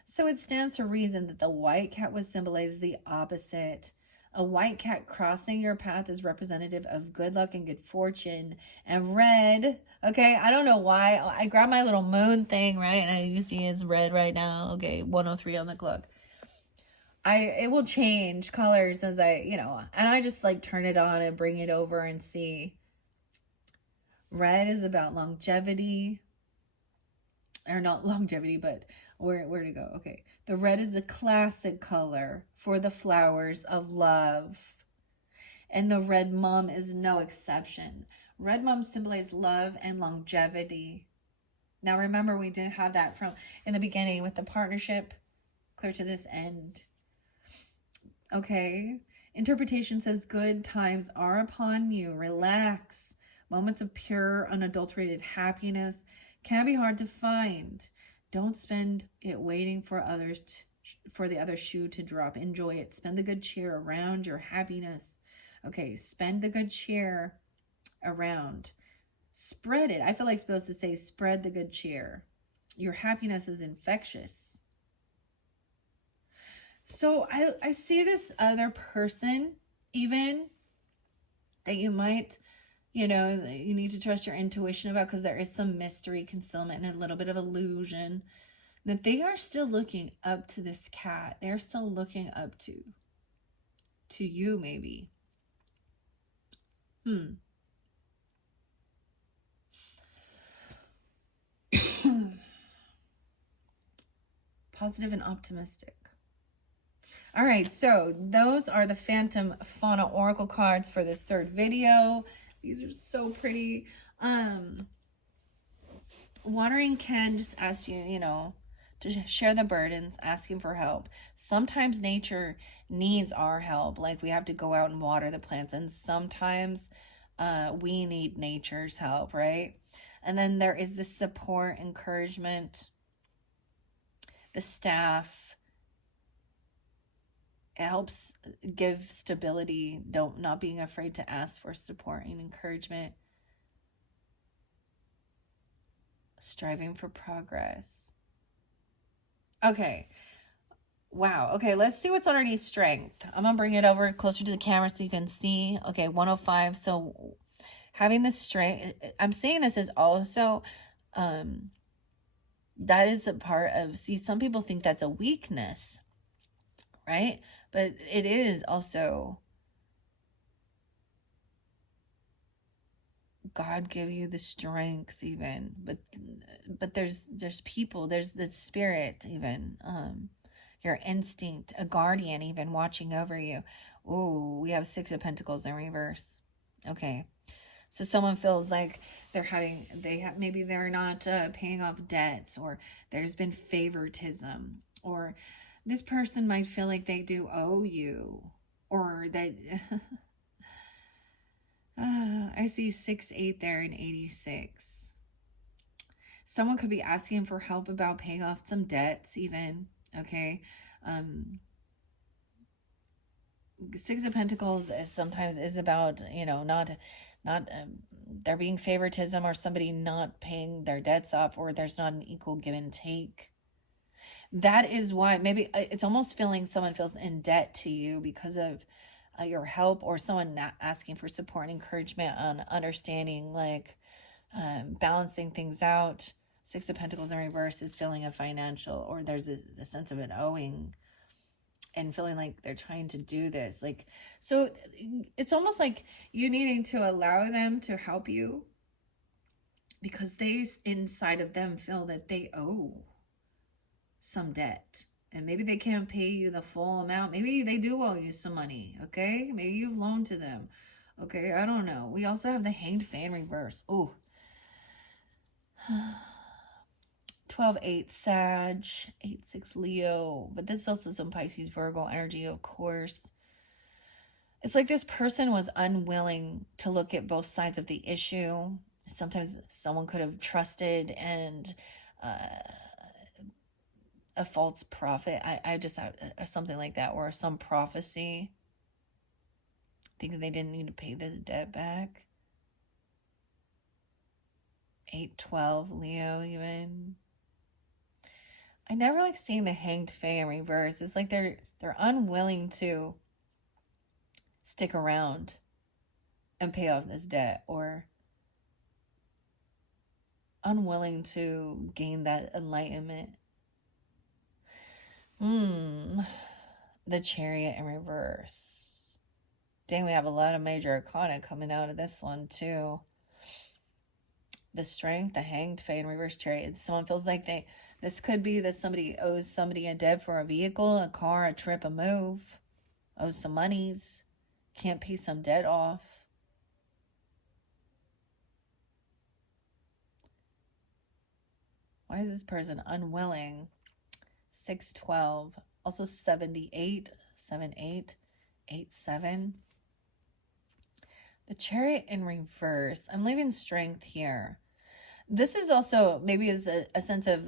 So it stands to reason that the white cat would symbolize the opposite. A white cat crossing your path is representative of good luck and good fortune. And red, okay, I don't know why. I grabbed my little moon thing, right? And you see it's red right now. Okay, 103 on the clock. It will change colors as I, you know, and I just like turn it on and bring it over and see. Red is about longevity. Or not longevity, but where to go? Okay. The red is the classic color for the flowers of love. And the red mum is no exception. Red mum symbolizes love and longevity. Now remember, we didn't have that from in the beginning with the partnership. Clear to this end. Okay. Interpretation says good times are upon you. Relax. Moments of pure, unadulterated happiness can be hard to find. Don't spend it waiting for others for the other shoe to drop. Enjoy it. Spend the good cheer around your happiness. Okay, spend the good cheer around. Spread it. I feel like it's supposed to say spread the good cheer. Your happiness is infectious. So I see this other person, even that you might, you know, you need to trust your intuition about, because there is some mystery, concealment, and a little bit of illusion. that they are still looking up to this cat. They're still looking up to you, maybe. Positive and optimistic. All right, so those are the Phantom Fauna Oracle cards for this third video. These are so pretty. Watering can just ask you, you know, to share the burdens, asking for help. Sometimes nature needs our help. Like we have to go out and water the plants, and sometimes we need nature's help, right? And then there is the support, encouragement, the staff. It helps give stability, not being afraid to ask for support and encouragement. Striving for progress. Okay. Wow. Okay, let's see what's underneath strength. I'm going to bring it over closer to the camera so you can see. Okay, 105. So having the strength, I'm saying this is also, that is a part of, see, some people think that's a weakness, right? But it is also God give you the strength even, but there's people, there's the spirit even, your instinct, a guardian even watching over you. Ooh, we have 6 of Pentacles in reverse. Okay. So someone feels like maybe they're not paying off debts, or there's been favoritism, or this person might feel like they do owe you, or that I see 6, 8 there and 86. Someone could be asking for help about paying off some debts even, okay? 6 of Pentacles sometimes is about, you know, not there being favoritism, or somebody not paying their debts off, or there's not an equal give and take. That is why maybe it's almost feeling someone feels in debt to you because of your help, or someone not asking for support and encouragement on understanding, like balancing things out. 6 of Pentacles in reverse is feeling a financial, or there's a sense of an owing, and feeling like they're trying to do this. Like, so it's almost like you needing to allow them to help you because they inside of them feel that they owe some debt. And maybe they can't pay you the full amount. Maybe they do owe you some money, okay? Maybe you've loaned to them, okay? I don't know. We also have the Hanged Fan reverse. Ooh. 12-8 Sag, 8-6 Leo. But this is also some Pisces, Virgo energy, of course. It's like this person was unwilling to look at both sides of the issue. Sometimes someone could have trusted and a false prophet. I just have something like that, or some prophecy, thinking they didn't need to pay this debt back. 8-12 Leo even. I never like seeing the Hanged Fae in reverse. It's like they're unwilling to stick around and pay off this debt, or unwilling to gain that enlightenment. The Chariot in reverse. Dang, we have a lot of major arcana coming out of this one too. The Strength, the Hanged Fae in reverse, Chariot. Someone feels like this could be that somebody owes somebody a debt for a vehicle, a car, a trip, a move, owes some monies, can't pay some debt off. Why is this person unwilling? 6-12, also 78, 7-8, 8-7. The Chariot in reverse. I'm leaving Strength here. This is also maybe is a sense of,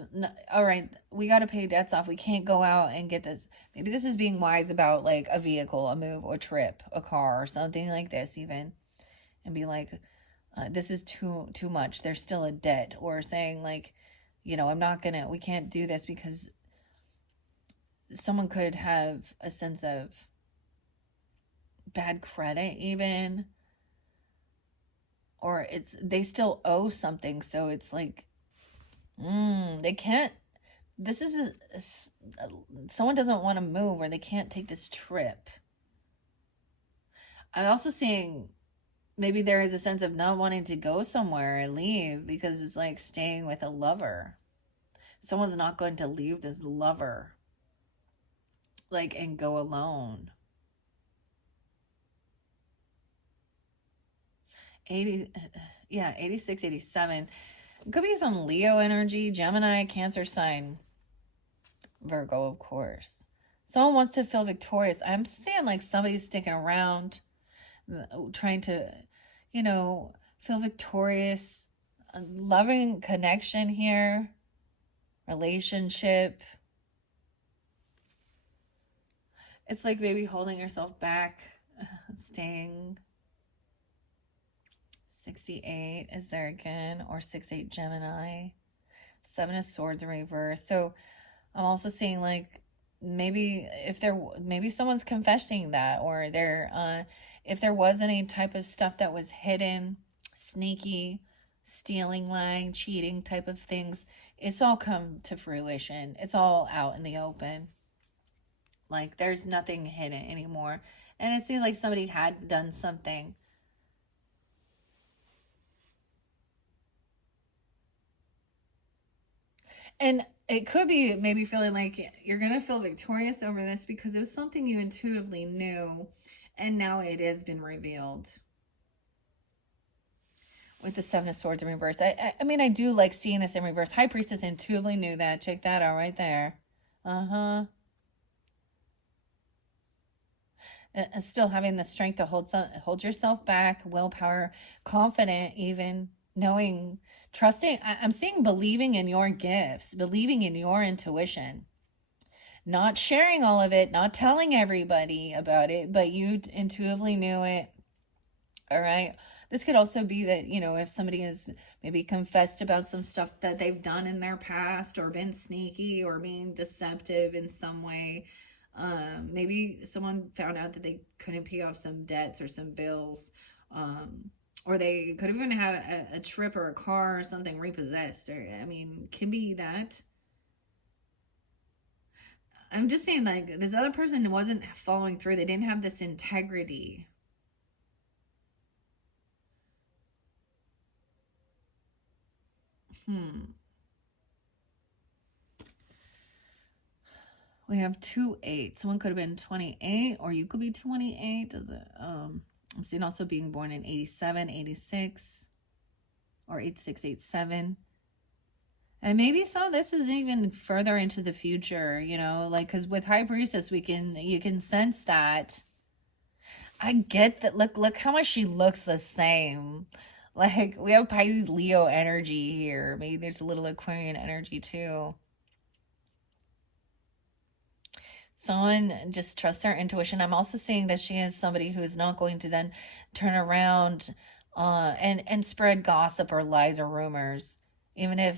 all right, we got to pay debts off. We can't go out and get this. Maybe this is being wise about like a vehicle, a move, a trip, a car, or something like this even. And be like, this is too much. There's still a debt. Or saying like, you know, we can't do this because someone could have a sense of bad credit even, or they still owe something, so it's like they this is someone doesn't want to move, or they can't take this trip. I'm also seeing maybe there is a sense of not wanting to go somewhere and leave because it's like staying with a lover. Someone's not going to leave this lover, like, and go alone. 86, 87. It could be some Leo energy, Gemini, Cancer sign, Virgo, of course. Someone wants to feel victorious. I'm saying like somebody's sticking around, trying to, feel victorious. A loving connection here, relationship. It's like maybe holding yourself back, staying. 68 is there again, or 6-8 Gemini. 7 of Swords in reverse. So I'm also seeing like maybe someone's confessing that, or if there was any type of stuff that was hidden, sneaky, stealing, lying, cheating type of things, it's all come to fruition. It's all out in the open. Like there's nothing hidden anymore. And it seems like somebody had done something. And it could be maybe feeling like you're going to feel victorious over this because it was something you intuitively knew, and now it has been revealed. With the 7 of Swords in reverse. I mean, I do like seeing this in reverse. High Priestess intuitively knew that. Check that out right there. And still having the strength to hold yourself back, willpower, confident, even knowing, trusting. I'm seeing believing in your gifts, believing in your intuition, not sharing all of it, not telling everybody about it, but you intuitively knew it. All right. This could also be that, if somebody has maybe confessed about some stuff that they've done in their past, or been sneaky or being deceptive in some way. Maybe someone found out that they couldn't pay off some debts or some bills. Or they could have even had a trip or a car or something repossessed. Can be that. I'm just saying, like, this other person wasn't following through. They didn't have this integrity. We have 2-8. Someone could have been 28, or you could be 28. Does it? I'm seeing also being born in 87, 86, or 86, 87. And maybe this is even further into the future, like, because with High Priestess, you can sense that. I get that. Look how much she looks the same. Like, we have Pisces Leo energy here. Maybe there's a little Aquarian energy too. Someone just trusts their intuition. I'm also seeing that she is somebody who is not going to then turn around and spread gossip or lies or rumors, even if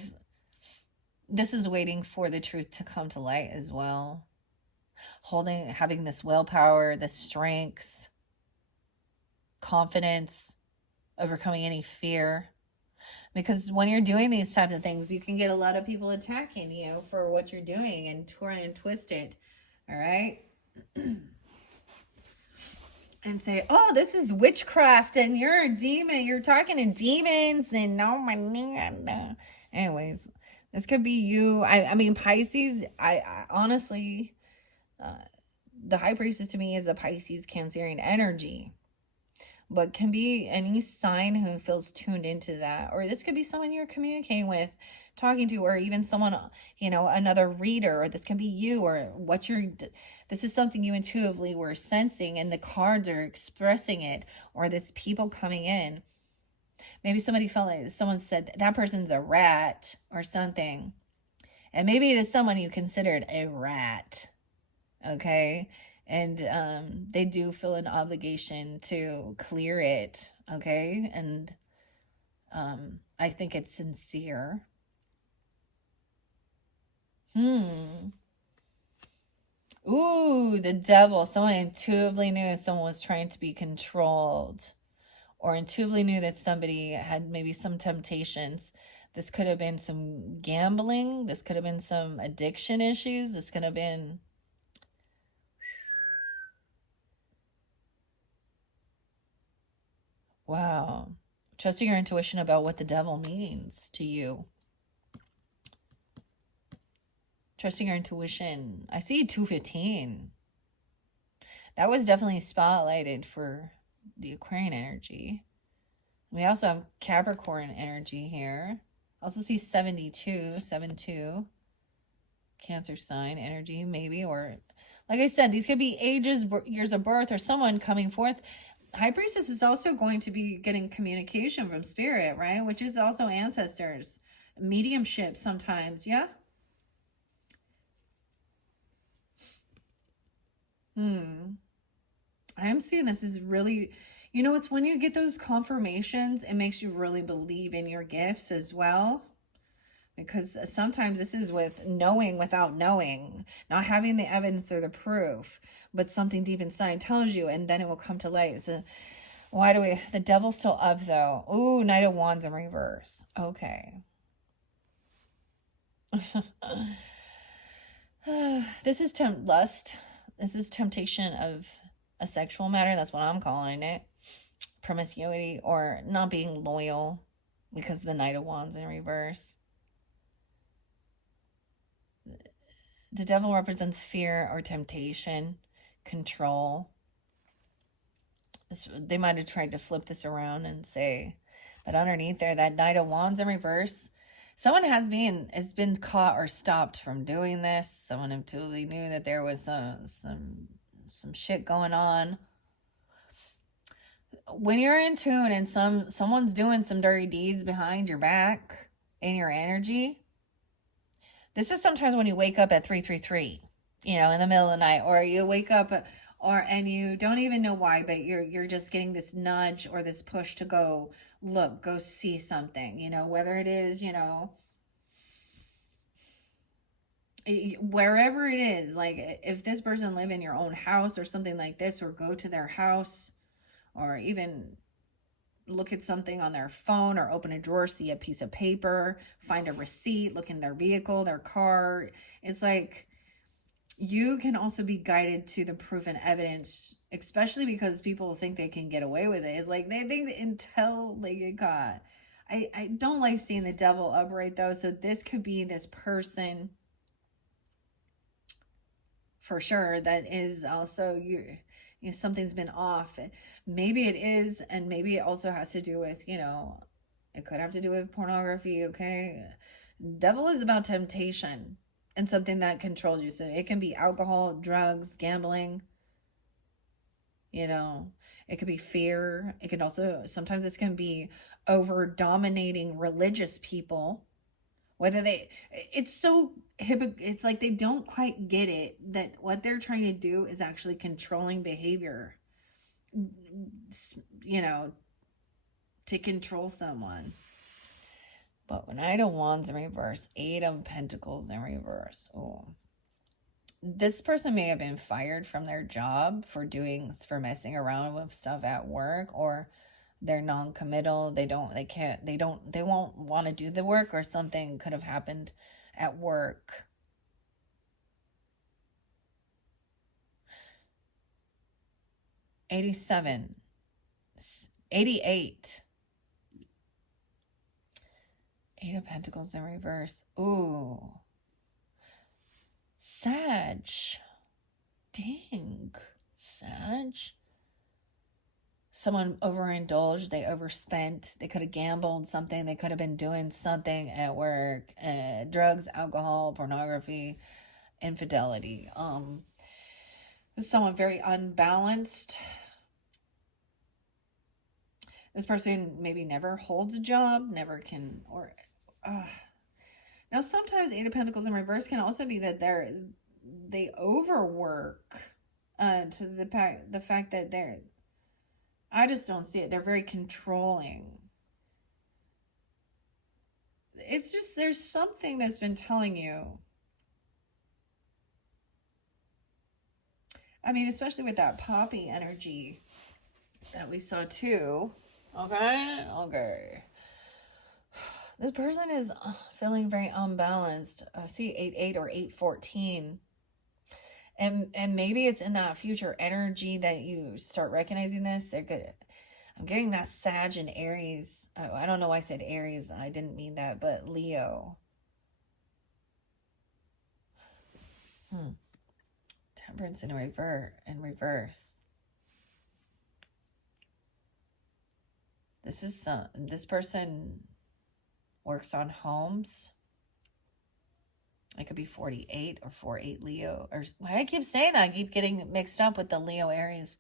this is waiting for the truth to come to light as well. Having this willpower, this strength, confidence, overcoming any fear. Because when you're doing these types of things, you can get a lot of people attacking you for what you're doing and try and twist it. All right. And say, oh, this is witchcraft and you're a demon. You're talking to demons and no, my God. Anyways, this could be you. I mean, Pisces, I honestly, the High Priestess to me is a Pisces Cancerian energy. But can be any sign who feels tuned into that. Or this could be someone you're communicating with, talking to, or even someone, another reader, or this can be you, or this is something you intuitively were sensing and the cards are expressing it, or this people coming in. Maybe somebody felt like someone said that person's a rat or something. And maybe it is someone you considered a rat. Okay. And they do feel an obligation to clear it, okay? And I think it's sincere. Ooh, the Devil. Someone intuitively knew someone was trying to be controlled, or intuitively knew that somebody had maybe some temptations This could have been some gambling. This could have been some addiction issues. This could have been... Wow. Trusting your intuition about what the devil means to you. Trusting your intuition. I see 215. That was definitely spotlighted for the Aquarian energy. We also have Capricorn energy here. I also see 72, 72. Cancer sign energy, maybe. Or, like I said, these could be ages, years of birth, or someone coming forth. High Priestess is also going to be getting communication from spirit, right? Which is also ancestors. Mediumship sometimes, yeah? I'm seeing this is really, you know, it's when you get those confirmations, it makes you really believe in your gifts as well. Because sometimes this is with knowing without knowing, not having the evidence or the proof, but something deep inside tells you, and then it will come to light. So why do we, the devil's still up though. Ooh, Knight of Wands in reverse. Okay. This is lust. This is temptation of a sexual matter. That's what I'm calling it. Promiscuity or not being loyal because the Knight of Wands in reverse. The devil represents fear or temptation, control. They might have tried to flip this around and say, but underneath there, that Knight of Wands in reverse, someone has been caught or stopped from doing this. Someone who totally knew that there was some shit going on. When you're in tune and someone's doing some dirty deeds behind your back in your energy, this is sometimes when you wake up at 333, you know, in the middle of the night, or you wake up and you don't even know why, but you're just getting this nudge or this push to go see something, you know, whether it is, you know, wherever it is, like if this person live in your own house or something like this, or go to their house, or even look at something on their phone, or open a drawer, see a piece of paper, find a receipt, look in their vehicle, their car. It's like you can also be guided to the proof and evidence, especially because people think they can get away with it. It's like they think that until they get caught. I don't like seeing the devil upright though. So this could be this person for sure that is also you know, something's been off. Maybe it is, and maybe it also has to do with, you know, it could have to do with pornography, okay? Devil is about temptation and something that controls you. So it can be alcohol, drugs, gambling, you know, it could be fear. It can also, sometimes this can be over dominating religious people. Whether it's like they don't quite get it that what they're trying to do is actually controlling behavior, you know, to control someone. But when Knight of Wands in reverse, 8 of Pentacles in reverse. Oh, this person may have been fired from their job for messing around with stuff at work, or they're non-committal. They won't want to do the work, or something could have happened at work. $87, $88. 8 of Pentacles in reverse. Ooh. Sag. Dang. Sag. Someone overindulged, they overspent, they could have gambled something, they could have been doing something at work, drugs, alcohol, pornography, infidelity. This is someone very unbalanced. This person maybe never holds a job, never can, or now sometimes 8 of Pentacles in reverse can also be that they overwork to the fact that I just don't see it. They're very controlling. It's just, there's something that's been telling you. I mean, especially with that poppy energy that we saw too. Okay. This person is feeling very unbalanced. See 8-8 or 8-14. And maybe it's in that future energy that you start recognizing this. They're good. I'm getting that Sag and Aries. Oh, I don't know why I said Aries. I didn't mean that, but Leo. Temperance in reverse. This person works on homes. It could be 48 or 48 Leo. Or why I keep saying that? I keep getting mixed up with the Leo Aries.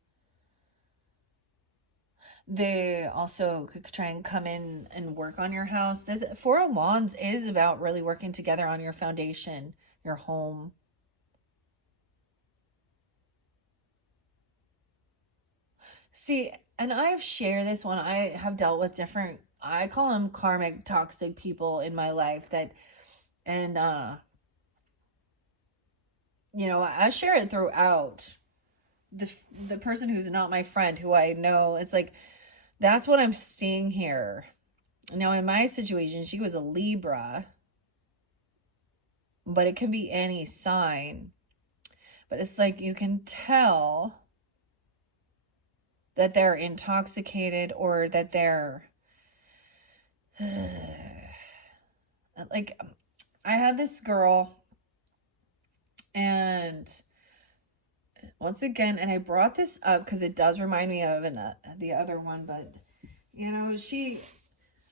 They also could try and come in and work on your house. This Four of Wands is about really working together on your foundation, your home. See, and I've shared this one. I have dealt with different, I call them karmic toxic people in my life that, and, you know, I share it throughout. The person who's not my friend, who I know, it's like, that's what I'm seeing here. Now, in my situation, she was a Libra, but it can be any sign. But it's like you can tell that they're intoxicated, or that they're like, I had this girl, and once again, and I brought this up because it does remind me of the other one, but you know,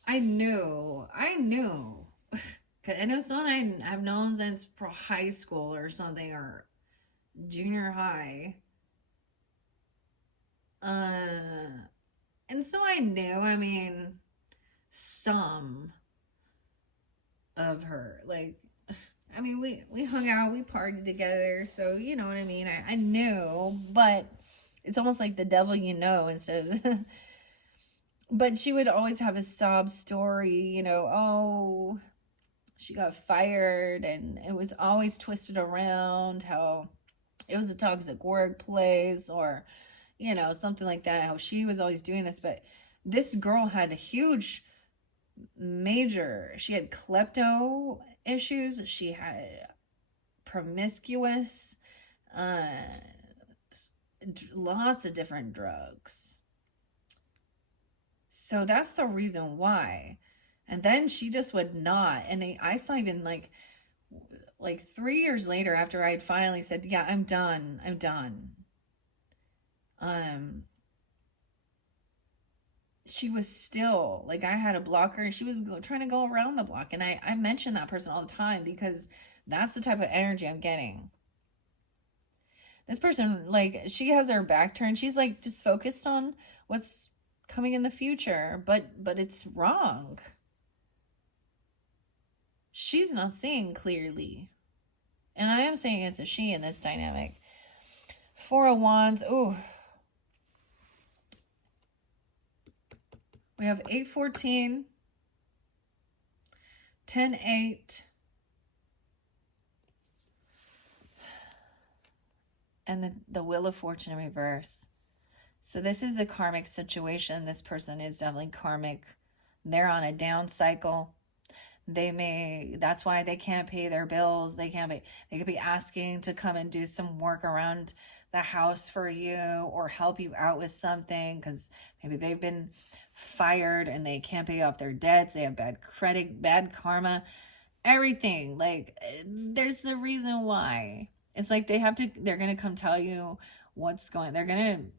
I knew I know someone I've known since high school or something, or junior high. And so I knew, I mean, some of her, like, I mean, we hung out, we partied together, so you know what I mean. I knew, but it's almost like the devil you know instead of but she would always have a sob story, you know, oh, she got fired, and it was always twisted around how it was a toxic workplace, or you know, something like that, how she was always doing this. But this girl had a huge she had klepto issues, she had promiscuous, lots of different drugs. So that's the reason why. And then she just would not. And I saw even like 3 years later, after I had finally said, yeah, I'm done. She was still, like, I had a blocker, and she was trying to go around the block. And I mention that person all the time because that's the type of energy I'm getting. This person, like, she has her back turned. She's like just focused on what's coming in the future, but it's wrong. She's not seeing clearly. And I am saying it's a she in this dynamic. Four of Wands. Ooh. We have 8-14, 10-8, and the Wheel of Fortune in reverse. So this is a karmic situation. This person is definitely karmic. They're on a down cycle. That's why they can't pay their bills. They could be asking to come and do some work around the house for you, or help you out with something, because maybe they've been fired and they can't pay off their debts. They have bad credit, bad karma, everything. Like, there's a reason why. It's like they're going to come tell you what's going, they're going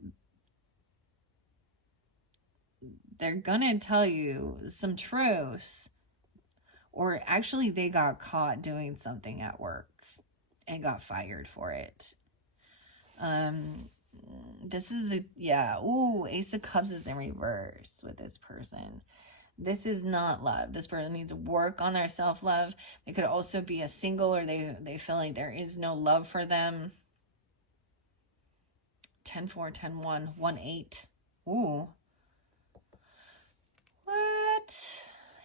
to tell you some truth. Or actually, they got caught doing something at work and got fired for it. This is Ace of Cups is in reverse with this person. This is not love. This person needs to work on their self-love. They could also be a single, or they feel like there is no love for them. 10-4, 10-1, 1-8. Ooh. What?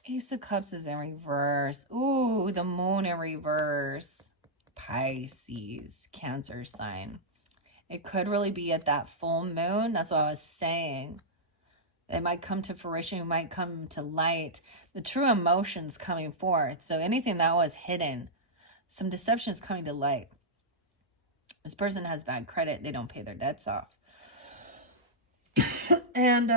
Ace of Cups is in reverse. Ooh, the Moon in reverse. Pisces, Cancer sign. It could really be at that full moon. That's what I was saying. It might come to fruition. It might come to light. The true emotions coming forth. So anything that was hidden, some deception is coming to light. This person has bad credit. They don't pay their debts off. And,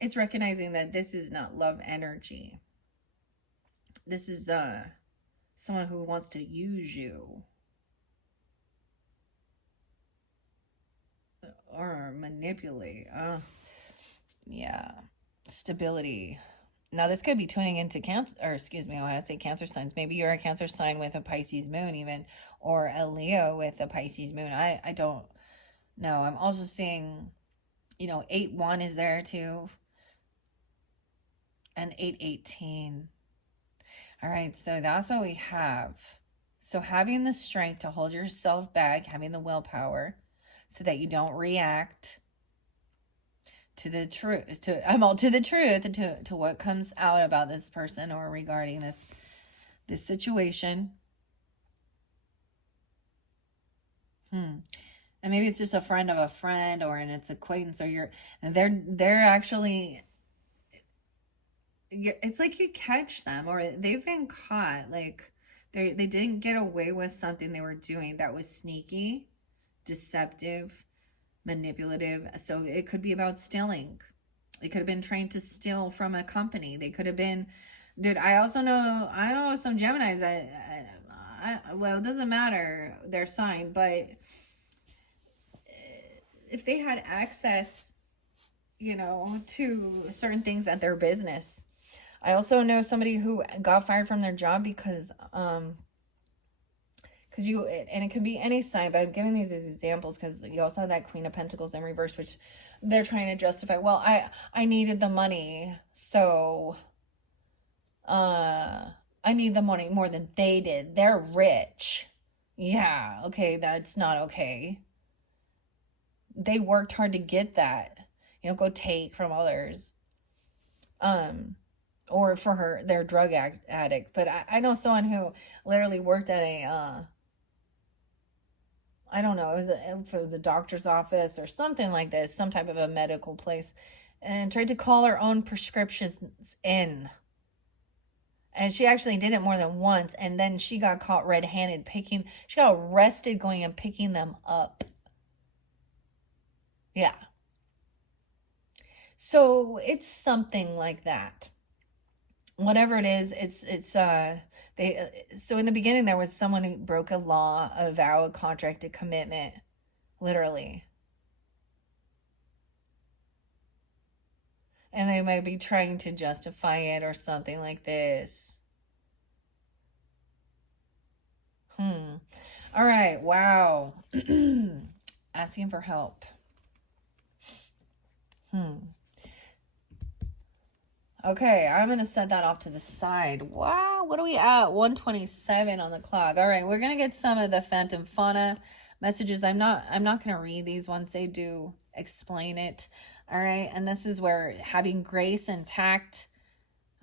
it's recognizing that this is not love energy. This is, someone who wants to use you. Or manipulate. Yeah. Stability. Now, this could be tuning into Cancer, or excuse me, I say Cancer signs. Maybe you're a Cancer sign with a Pisces moon even, or a Leo with a Pisces moon. I don't know. I'm also seeing, 8-1 is there too. And 8-18. All right, so that's what we have. So having the strength to hold yourself back, having the willpower, so that you don't react to the truth, to what comes out about this person or regarding this situation. And maybe it's just a friend of a friend, or it's acquaintance, or they're actually, it's like you catch them, or they've been caught, like they didn't get away with something they were doing that was sneaky, deceptive, manipulative. So it could be about stealing. It could have been trying to steal from a company. They could have been, dude, I know some Geminis that, well, it doesn't matter their sign, but if they had access, to certain things at their business. I also know somebody who got fired from their job because and it could be any sign, but I'm giving these as examples because you also have that Queen of Pentacles in reverse, which they're trying to justify. Well, I needed the money, so I need the money more than they did. They're rich. Yeah, okay, that's not okay. They worked hard to get that. Go take from others. Or for their drug addict. But I know someone who literally worked at a I don't know, if it was a doctor's office or something like this, some type of a medical place, and tried to call her own prescriptions in. And she actually did it more than once, and then she got caught red-handed she got arrested going and picking them up. Yeah. So it's something like that. Whatever it is, so in the beginning there was someone who broke a law, a vow, a contract, a commitment, literally. And they might be trying to justify it or something like this. All right, wow. Asking for help. Okay, I'm going to set that off to the side. Wow, what are we at? 1:27 on the clock. All right, we're going to get some of the Phantom Fauna messages. I'm not going to read these ones. They do explain it. All right, and this is where having grace and tact,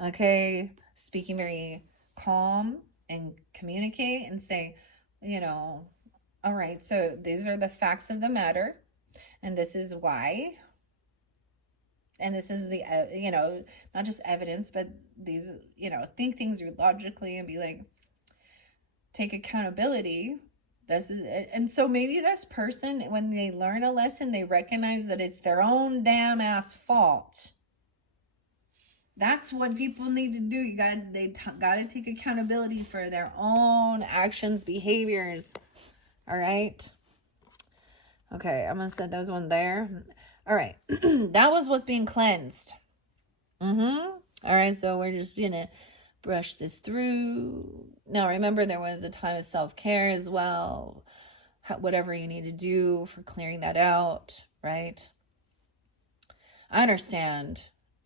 okay, speaking very calm and communicate and say, all right, so these are the facts of the matter, and this is why. And this is the, not just evidence, but these, think things logically and be like, take accountability. This is it. And so maybe this person, when they learn a lesson, they recognize that it's their own damn ass fault. That's what people need to do. They gotta take accountability for their own actions, behaviors. All right. Okay, I'm gonna set those one there. All right, that was what's being cleansed. All right, so we're just gonna brush this through. Now, remember, there was a time of self-care as well. Whatever you need to do for clearing that out, right? I understand.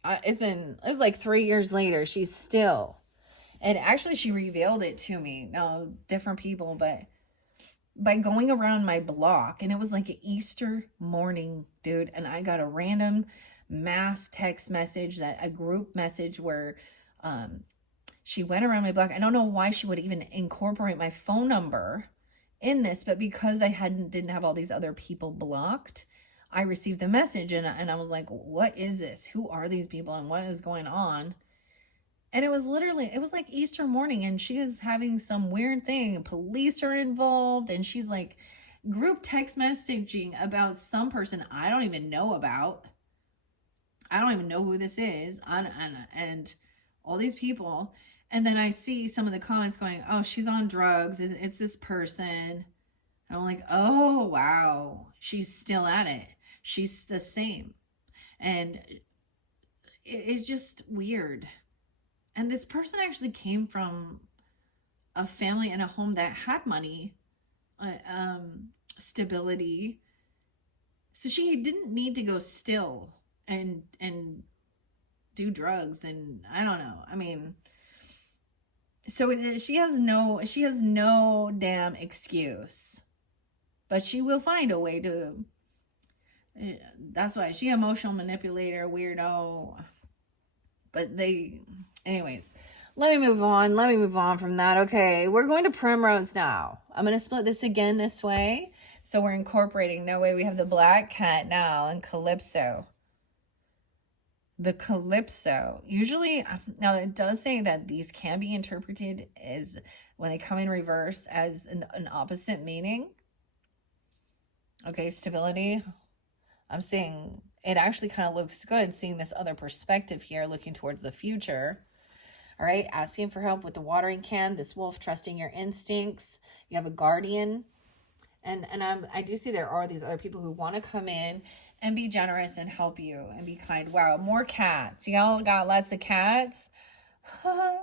It was like 3 years later, she's still, and actually she revealed it to me. Now, different people, but by going around my block, and it was like an Easter morning, dude, and I got a random mass text message, a group message where she went around my block. I don't know why she would even incorporate my phone number in this, but because I didn't have all these other people blocked, I received the message, and I was like, what is this? Who are these people and what is going on? And it was literally, it was like Easter morning, and she is having some weird thing. Police are involved, and she's like group text messaging about some person I don't even know about. I don't even know who this is. And all these people. And then I see some of the comments going, oh, she's on drugs. It's this person. And I'm like, oh, wow. She's still at it. She's the same. And it's just weird. And this person actually came from a family and a home that had money, stability. So she didn't need to go still and do drugs, and I don't know. I mean, so she has no damn excuse, but she will find a way to. That's why she emotional manipulator, weirdo. But anyways, let me move on from that. Okay, we're going to Primrose now. I'm going to split this again this way. So we're incorporating, no way, we have the black cat now and Calypso. The Calypso, usually, now it does say that these can be interpreted as, when they come in reverse, as an opposite meaning. Okay, stability. I'm seeing, it actually kind of looks good seeing this other perspective here, looking towards the future. All right, asking for help with the watering can, this wolf, trusting your instincts. You have a guardian. And I do see there are these other people who want to come in and be generous and help you and be kind. Wow, more cats. Y'all got lots of cats. Why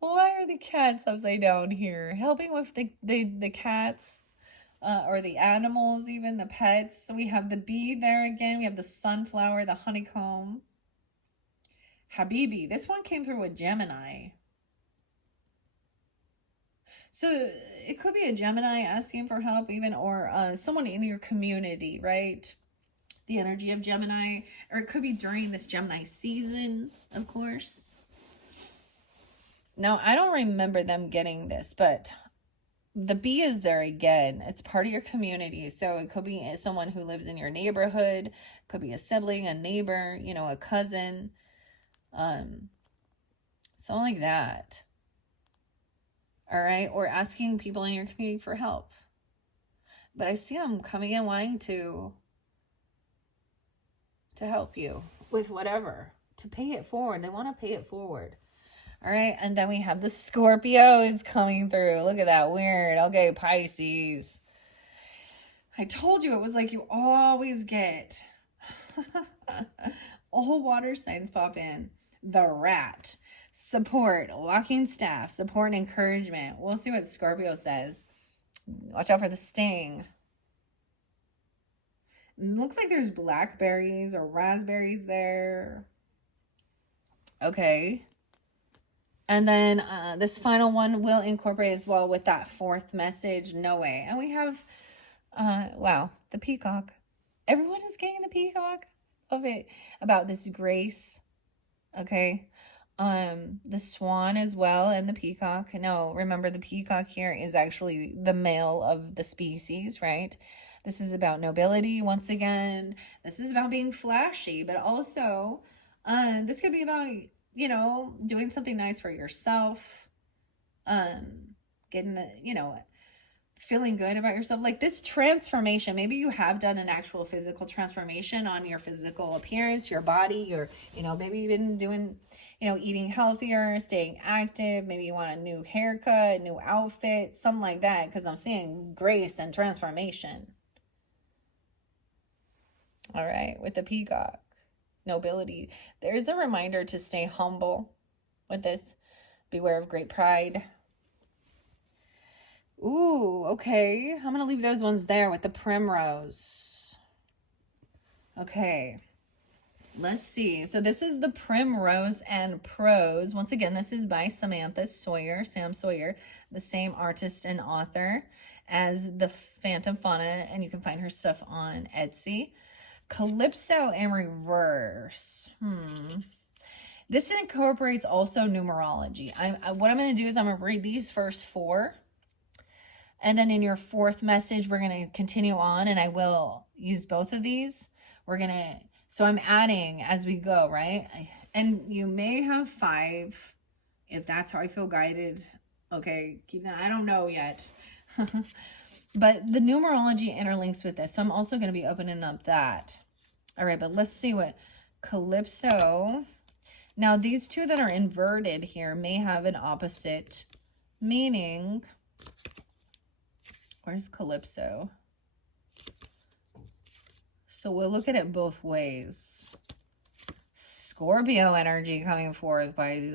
are the cats upside down here? Helping with the cats, or the animals, even the pets. So we have the bee there again. We have the sunflower, the honeycomb. Habibi. This one came through with Gemini. So it could be a Gemini asking for help even, or someone in your community, right? The energy of Gemini, or it could be during this Gemini season, of course. Now, I don't remember them getting this, but the bee is there again. It's part of your community. So it could be someone who lives in your neighborhood, could be a sibling, a neighbor, you know, a cousin, something like that. All right, or asking people in your community for help. But I see them coming in wanting to help you with whatever, to pay it forward. They want to pay it forward. All right, and then we have the Scorpios coming through. Look at that, weird. Okay, Pisces. I told you it was like you always get all water signs pop in. The Rat. Support, walking staff, support and encouragement. We'll see what Scorpio says. Watch out for the sting. It looks like there's blackberries or raspberries there. Okay. And then this final one will incorporate as well with that fourth message. No way. And we have, wow, the peacock. Everyone is getting the peacock. Love it. About this grace. Okay. The swan as well, and the peacock. No, remember the peacock here is actually the male of the species, right? This is about nobility once again. This is about being flashy, but also this could be about, you know, doing something nice for yourself, getting, you know, feeling good about yourself. Like this transformation, maybe you have done an actual physical transformation on your physical appearance, your body, your, you know, maybe you've been doing, you know, eating healthier, staying active. Maybe you want a new haircut, new outfit, something like that, because I'm seeing grace and transformation. All right, with the peacock, nobility. There's a reminder to stay humble with this. Beware of great pride. Ooh, okay. I'm going to leave those ones there with the Primrose. Okay. Let's see. So this is the Primrose and Prose. Once again, this is by Sam Sawyer, the same artist and author as the Phantom Fauna, and you can find her stuff on Etsy. Calypso in reverse. This incorporates also numerology. What I'm going to do is I'm going to read these first four, And then in your fourth message, we're going to continue on, and I will use both of these. So I'm adding as we go, right? And you may have 5 if that's how I feel guided. Okay, I don't know yet. But the numerology interlinks with this. So I'm also going to be opening up that. All right, but let's see what Calypso. Now, these 2 that are inverted here may have an opposite meaning. Where's Calypso? So we'll look at it both ways. Scorpio energy coming forth by these.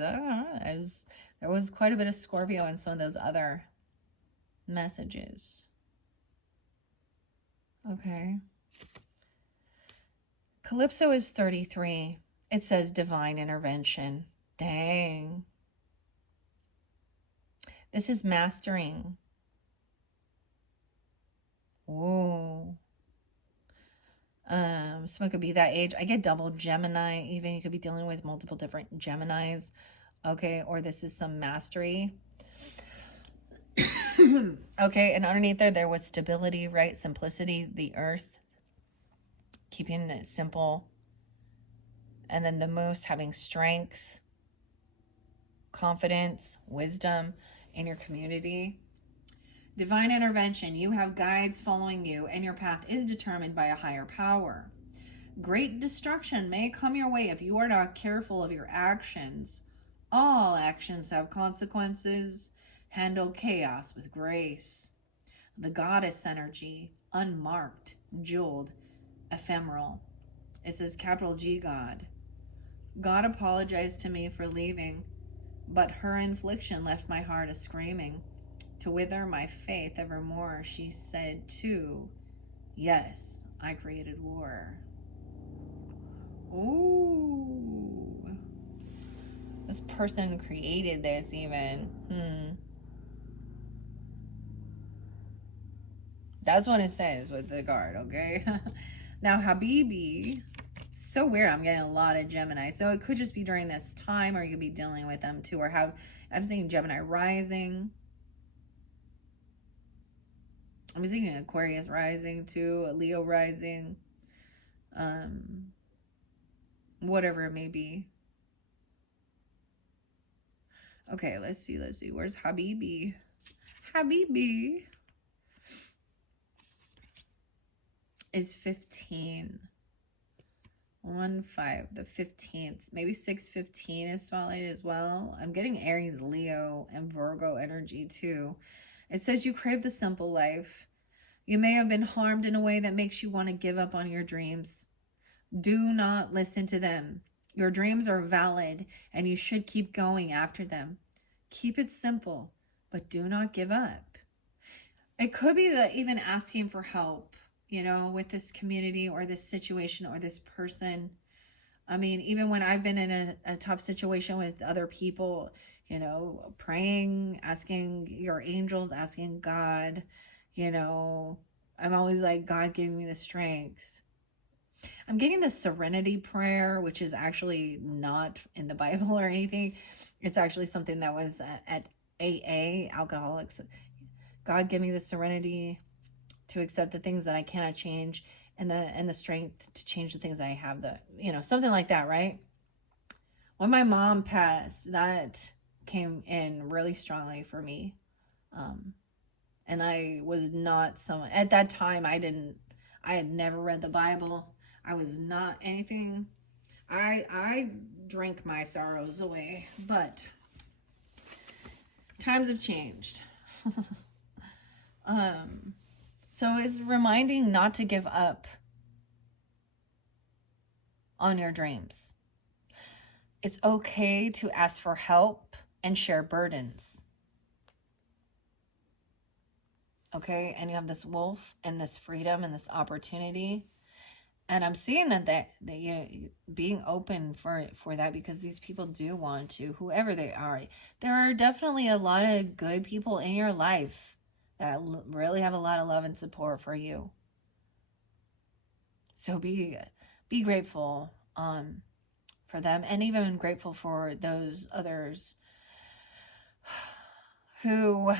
There was quite a bit of Scorpio in some of those other messages. Okay. Calypso is 33. It says divine intervention. Dang. This is mastering. Ooh. Someone could be that age. I get double Gemini. Even you could be dealing with multiple different Geminis. Okay, or this is some mastery. Okay, and underneath there was stability, right? Simplicity, the earth. Keeping it simple. And then the moose having strength, confidence, wisdom in your community. Divine intervention. You have guides following you, and your path is determined by a higher power. Great destruction may come your way if you are not careful of your actions. All actions have consequences. Handle chaos with grace. The goddess energy, unmarked, jeweled, ephemeral. It says capital G God. God apologized to me for leaving, but her infliction left my heart a screaming. To wither my faith evermore, she said too, yes, I created war. Ooh. This person created this even. That's what it says with the card, okay? Now, Habibi, so weird. I'm getting a lot of Gemini. So it could just be during this time, or you could be dealing with them too, or I'm seeing Gemini rising. I'm seeing Aquarius rising too, a Leo rising. Whatever it may be. Okay, let's see. Where's Habibi? Habibi is 15. 1-5, the 15th. Maybe 6-15 is spotlighted as well. I'm getting Aries, Leo, and Virgo energy too. It says you crave the simple life. You may have been harmed in a way that makes you want to give up on your dreams. Do not listen to them. Your dreams are valid, and you should keep going after them. Keep it simple, but do not give up. It could be that even asking for help, you know, with this community or this situation or this person. I mean, even when I've been in a tough situation with other people, you know, praying, asking your angels, asking God, you know, I'm always like, God, give me the strength. I'm getting the serenity prayer, which is actually not in the Bible or anything. It's actually something that was at AA, Alcoholics. God, give me the serenity to accept the things that I cannot change, and the strength to change the things I have, something like that, right? When my mom passed, that came in really strongly for me. And I was not someone, at that time, I had never read the Bible. I was not anything. I drank my sorrows away, but times have changed. So it's reminding not to give up on your dreams. It's okay to ask for help and share burdens. Okay, and you have this wolf and this freedom and this opportunity. And I'm seeing that you being open for that, because these people do want to, whoever they are. There are definitely a lot of good people in your life that really have a lot of love and support for you. So be grateful for them, and even grateful for those others who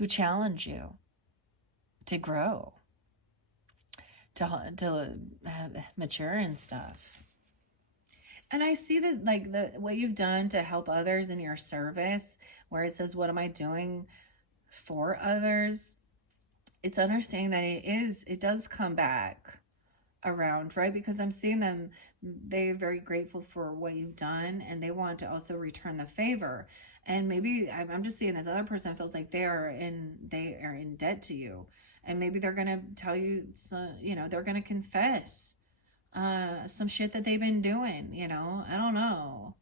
who challenge you to grow, to mature and stuff. And I see that, like, what you've done to help others in your service, where it says, what am I doing for others? It's understanding that it does come back around, right? Because I'm seeing them, they're very grateful for what you've done, and they want to also return the favor. And maybe I'm just seeing this other person feels like they are in debt to you, and maybe they're gonna tell you, so, you know, they're gonna confess some shit that they've been doing, you know. I don't know.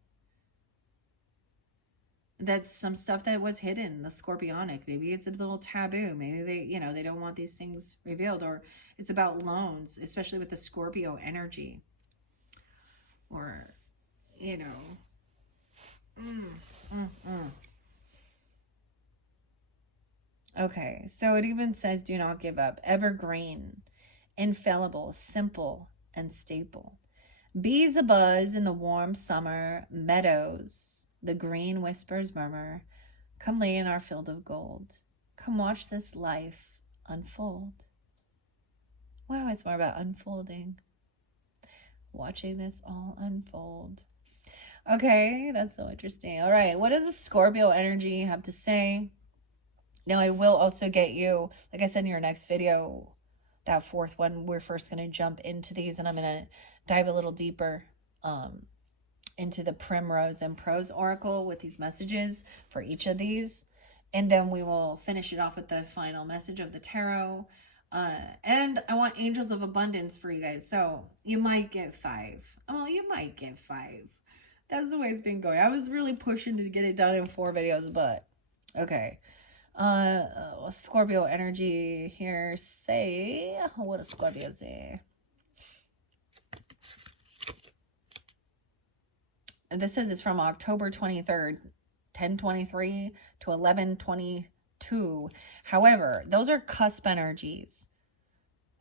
That's some stuff that was hidden, the scorpionic. Maybe it's a little taboo. Maybe they, you know, they don't want these things revealed, or it's about loans, especially with the Scorpio energy. Or, you know. Okay, so it even says, do not give up. Evergreen, infallible, simple, and staple. Bees abuzz in the warm summer meadows. The green whispers murmur, come lay in our field of gold. Come watch this life unfold. Wow, it's more about unfolding. Watching this all unfold. Okay, that's so interesting. All right, what does the Scorpio energy have to say? Now, I will also get you, like I said in your next video, that fourth one, we're first going to jump into these, and I'm going to dive a little deeper into the Primrose and Prose Oracle with these messages for each of these. And then we will finish it off with the final message of the tarot. And I want Angels of Abundance for you guys. So you might get 5. Oh, you might get 5. That's the way it's been going. I was really pushing to get it done in 4 videos, but okay. Scorpio energy here. Say, what does Scorpio say? And this says it's from October 23rd, 10:23 to 11:22. However, those are cusp energies.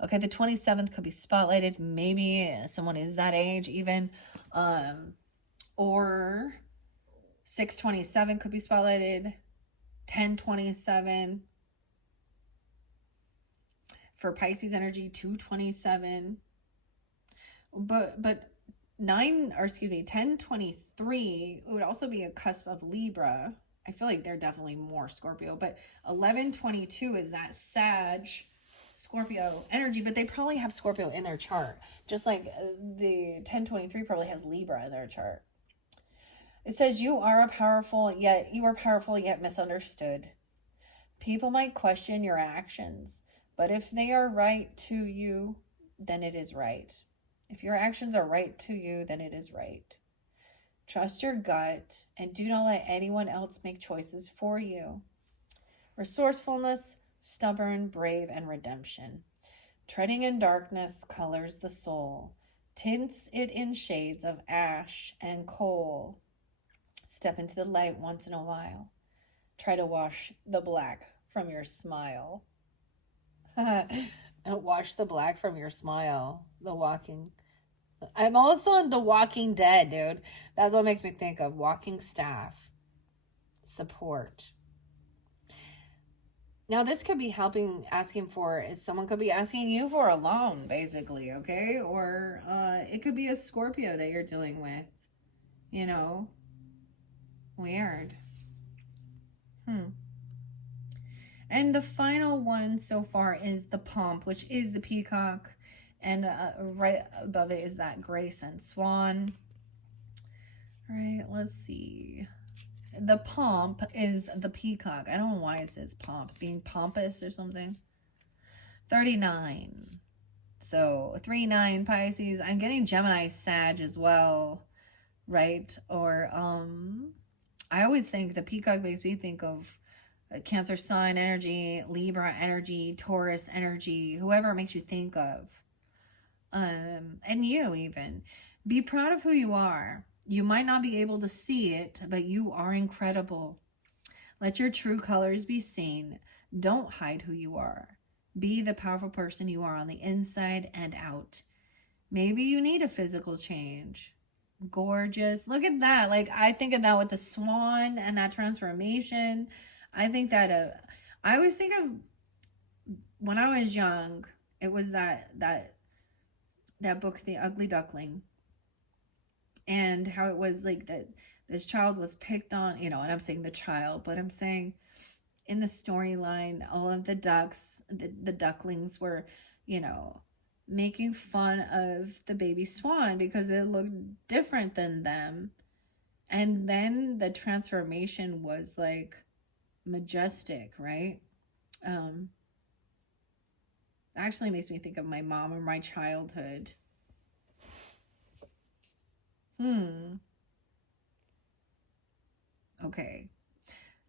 Okay, the 27th could be spotlighted. Maybe someone is that age even. Or 6:27 could be spotlighted. 10:27. For Pisces energy, 2:27. But 10:23 would also be a cusp of Libra. I feel like they're definitely more Scorpio, but 11:22 is that Sag Scorpio energy, but they probably have Scorpio in their chart, just like the 10:23 probably has Libra in their chart. It says you are powerful yet misunderstood. People might question your actions, but if they are right to you, then it is right. If your actions are right to you, then it is right. Trust your gut and do not let anyone else make choices for you. Resourcefulness, stubborn, brave, and redemption. Treading in darkness colors the soul, tints it in shades of ash and coal. Step into the light once in a while. Try to wash the black from your smile. Wash the black from your smile. I'm also on The Walking Dead, dude. That's what makes me think of walking staff. Support. Now, this could be someone could be asking you for a loan, basically, okay? Or it could be a Scorpio that you're dealing with. You know? Weird. And the final one so far is the Pomp, which is the peacock. And right above it is that Grace and Swan. All right, let's see. The Pomp is the peacock. I don't know why it says pomp. Being pompous or something. 39. So 3-9 Pisces. I'm getting Gemini Sag as well. Right? Or I always think the peacock makes me think of Cancer sign energy, Libra energy, Taurus energy, whoever it makes you think of. And you even. Be proud of who you are. You might not be able to see it, but you are incredible. Let your true colors be seen. Don't hide who you are. Be the powerful person you are on the inside and out. Maybe you need a physical change. Gorgeous. Look at that. Like, I think of that with the swan and that transformation. I think that I always think of when I was young, it was that book, The Ugly Duckling, and how it was like that this child was picked on, you know, and I'm saying the child, but I'm saying in the storyline, all of the ducks, the ducklings were, you know, making fun of the baby swan because it looked different than them. And then the transformation was like majestic, right? Actually makes me think of my mom or my childhood. Okay.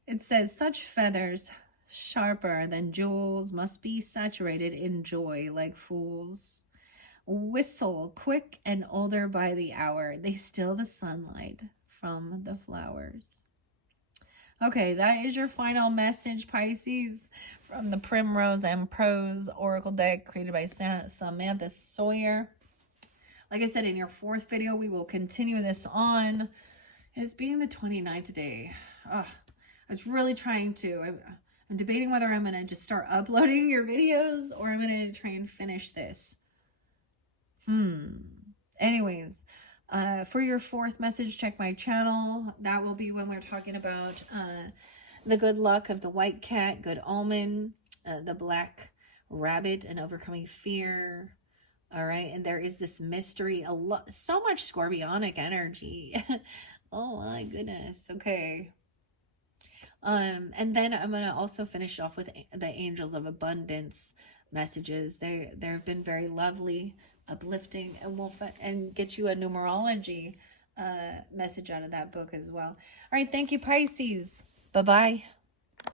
It says, such feathers sharper than jewels must be saturated in joy like fools. Whistle quick and older by the hour, they steal the sunlight from the flowers. Okay, that is your final message, Pisces, from the Primrose and Prose Oracle deck created by Samantha Sawyer. Like I said, in your fourth video, we will continue this on. It's being the 29th day. I was really trying to. I'm debating whether I'm going to just start uploading your videos or I'm going to try and finish this. Anyways, for your fourth message, check my channel. That will be when we're talking about the good luck of the white cat, good omen, the black rabbit, and overcoming fear. All right, and there is this mystery, so much scorpionic energy. Oh my goodness. Okay. And then I'm gonna also finish off with the angels of abundance messages. They've been very lovely, uplifting, and we'll get you a numerology message out of that book as well. All right, thank you, Pisces. Bye-bye.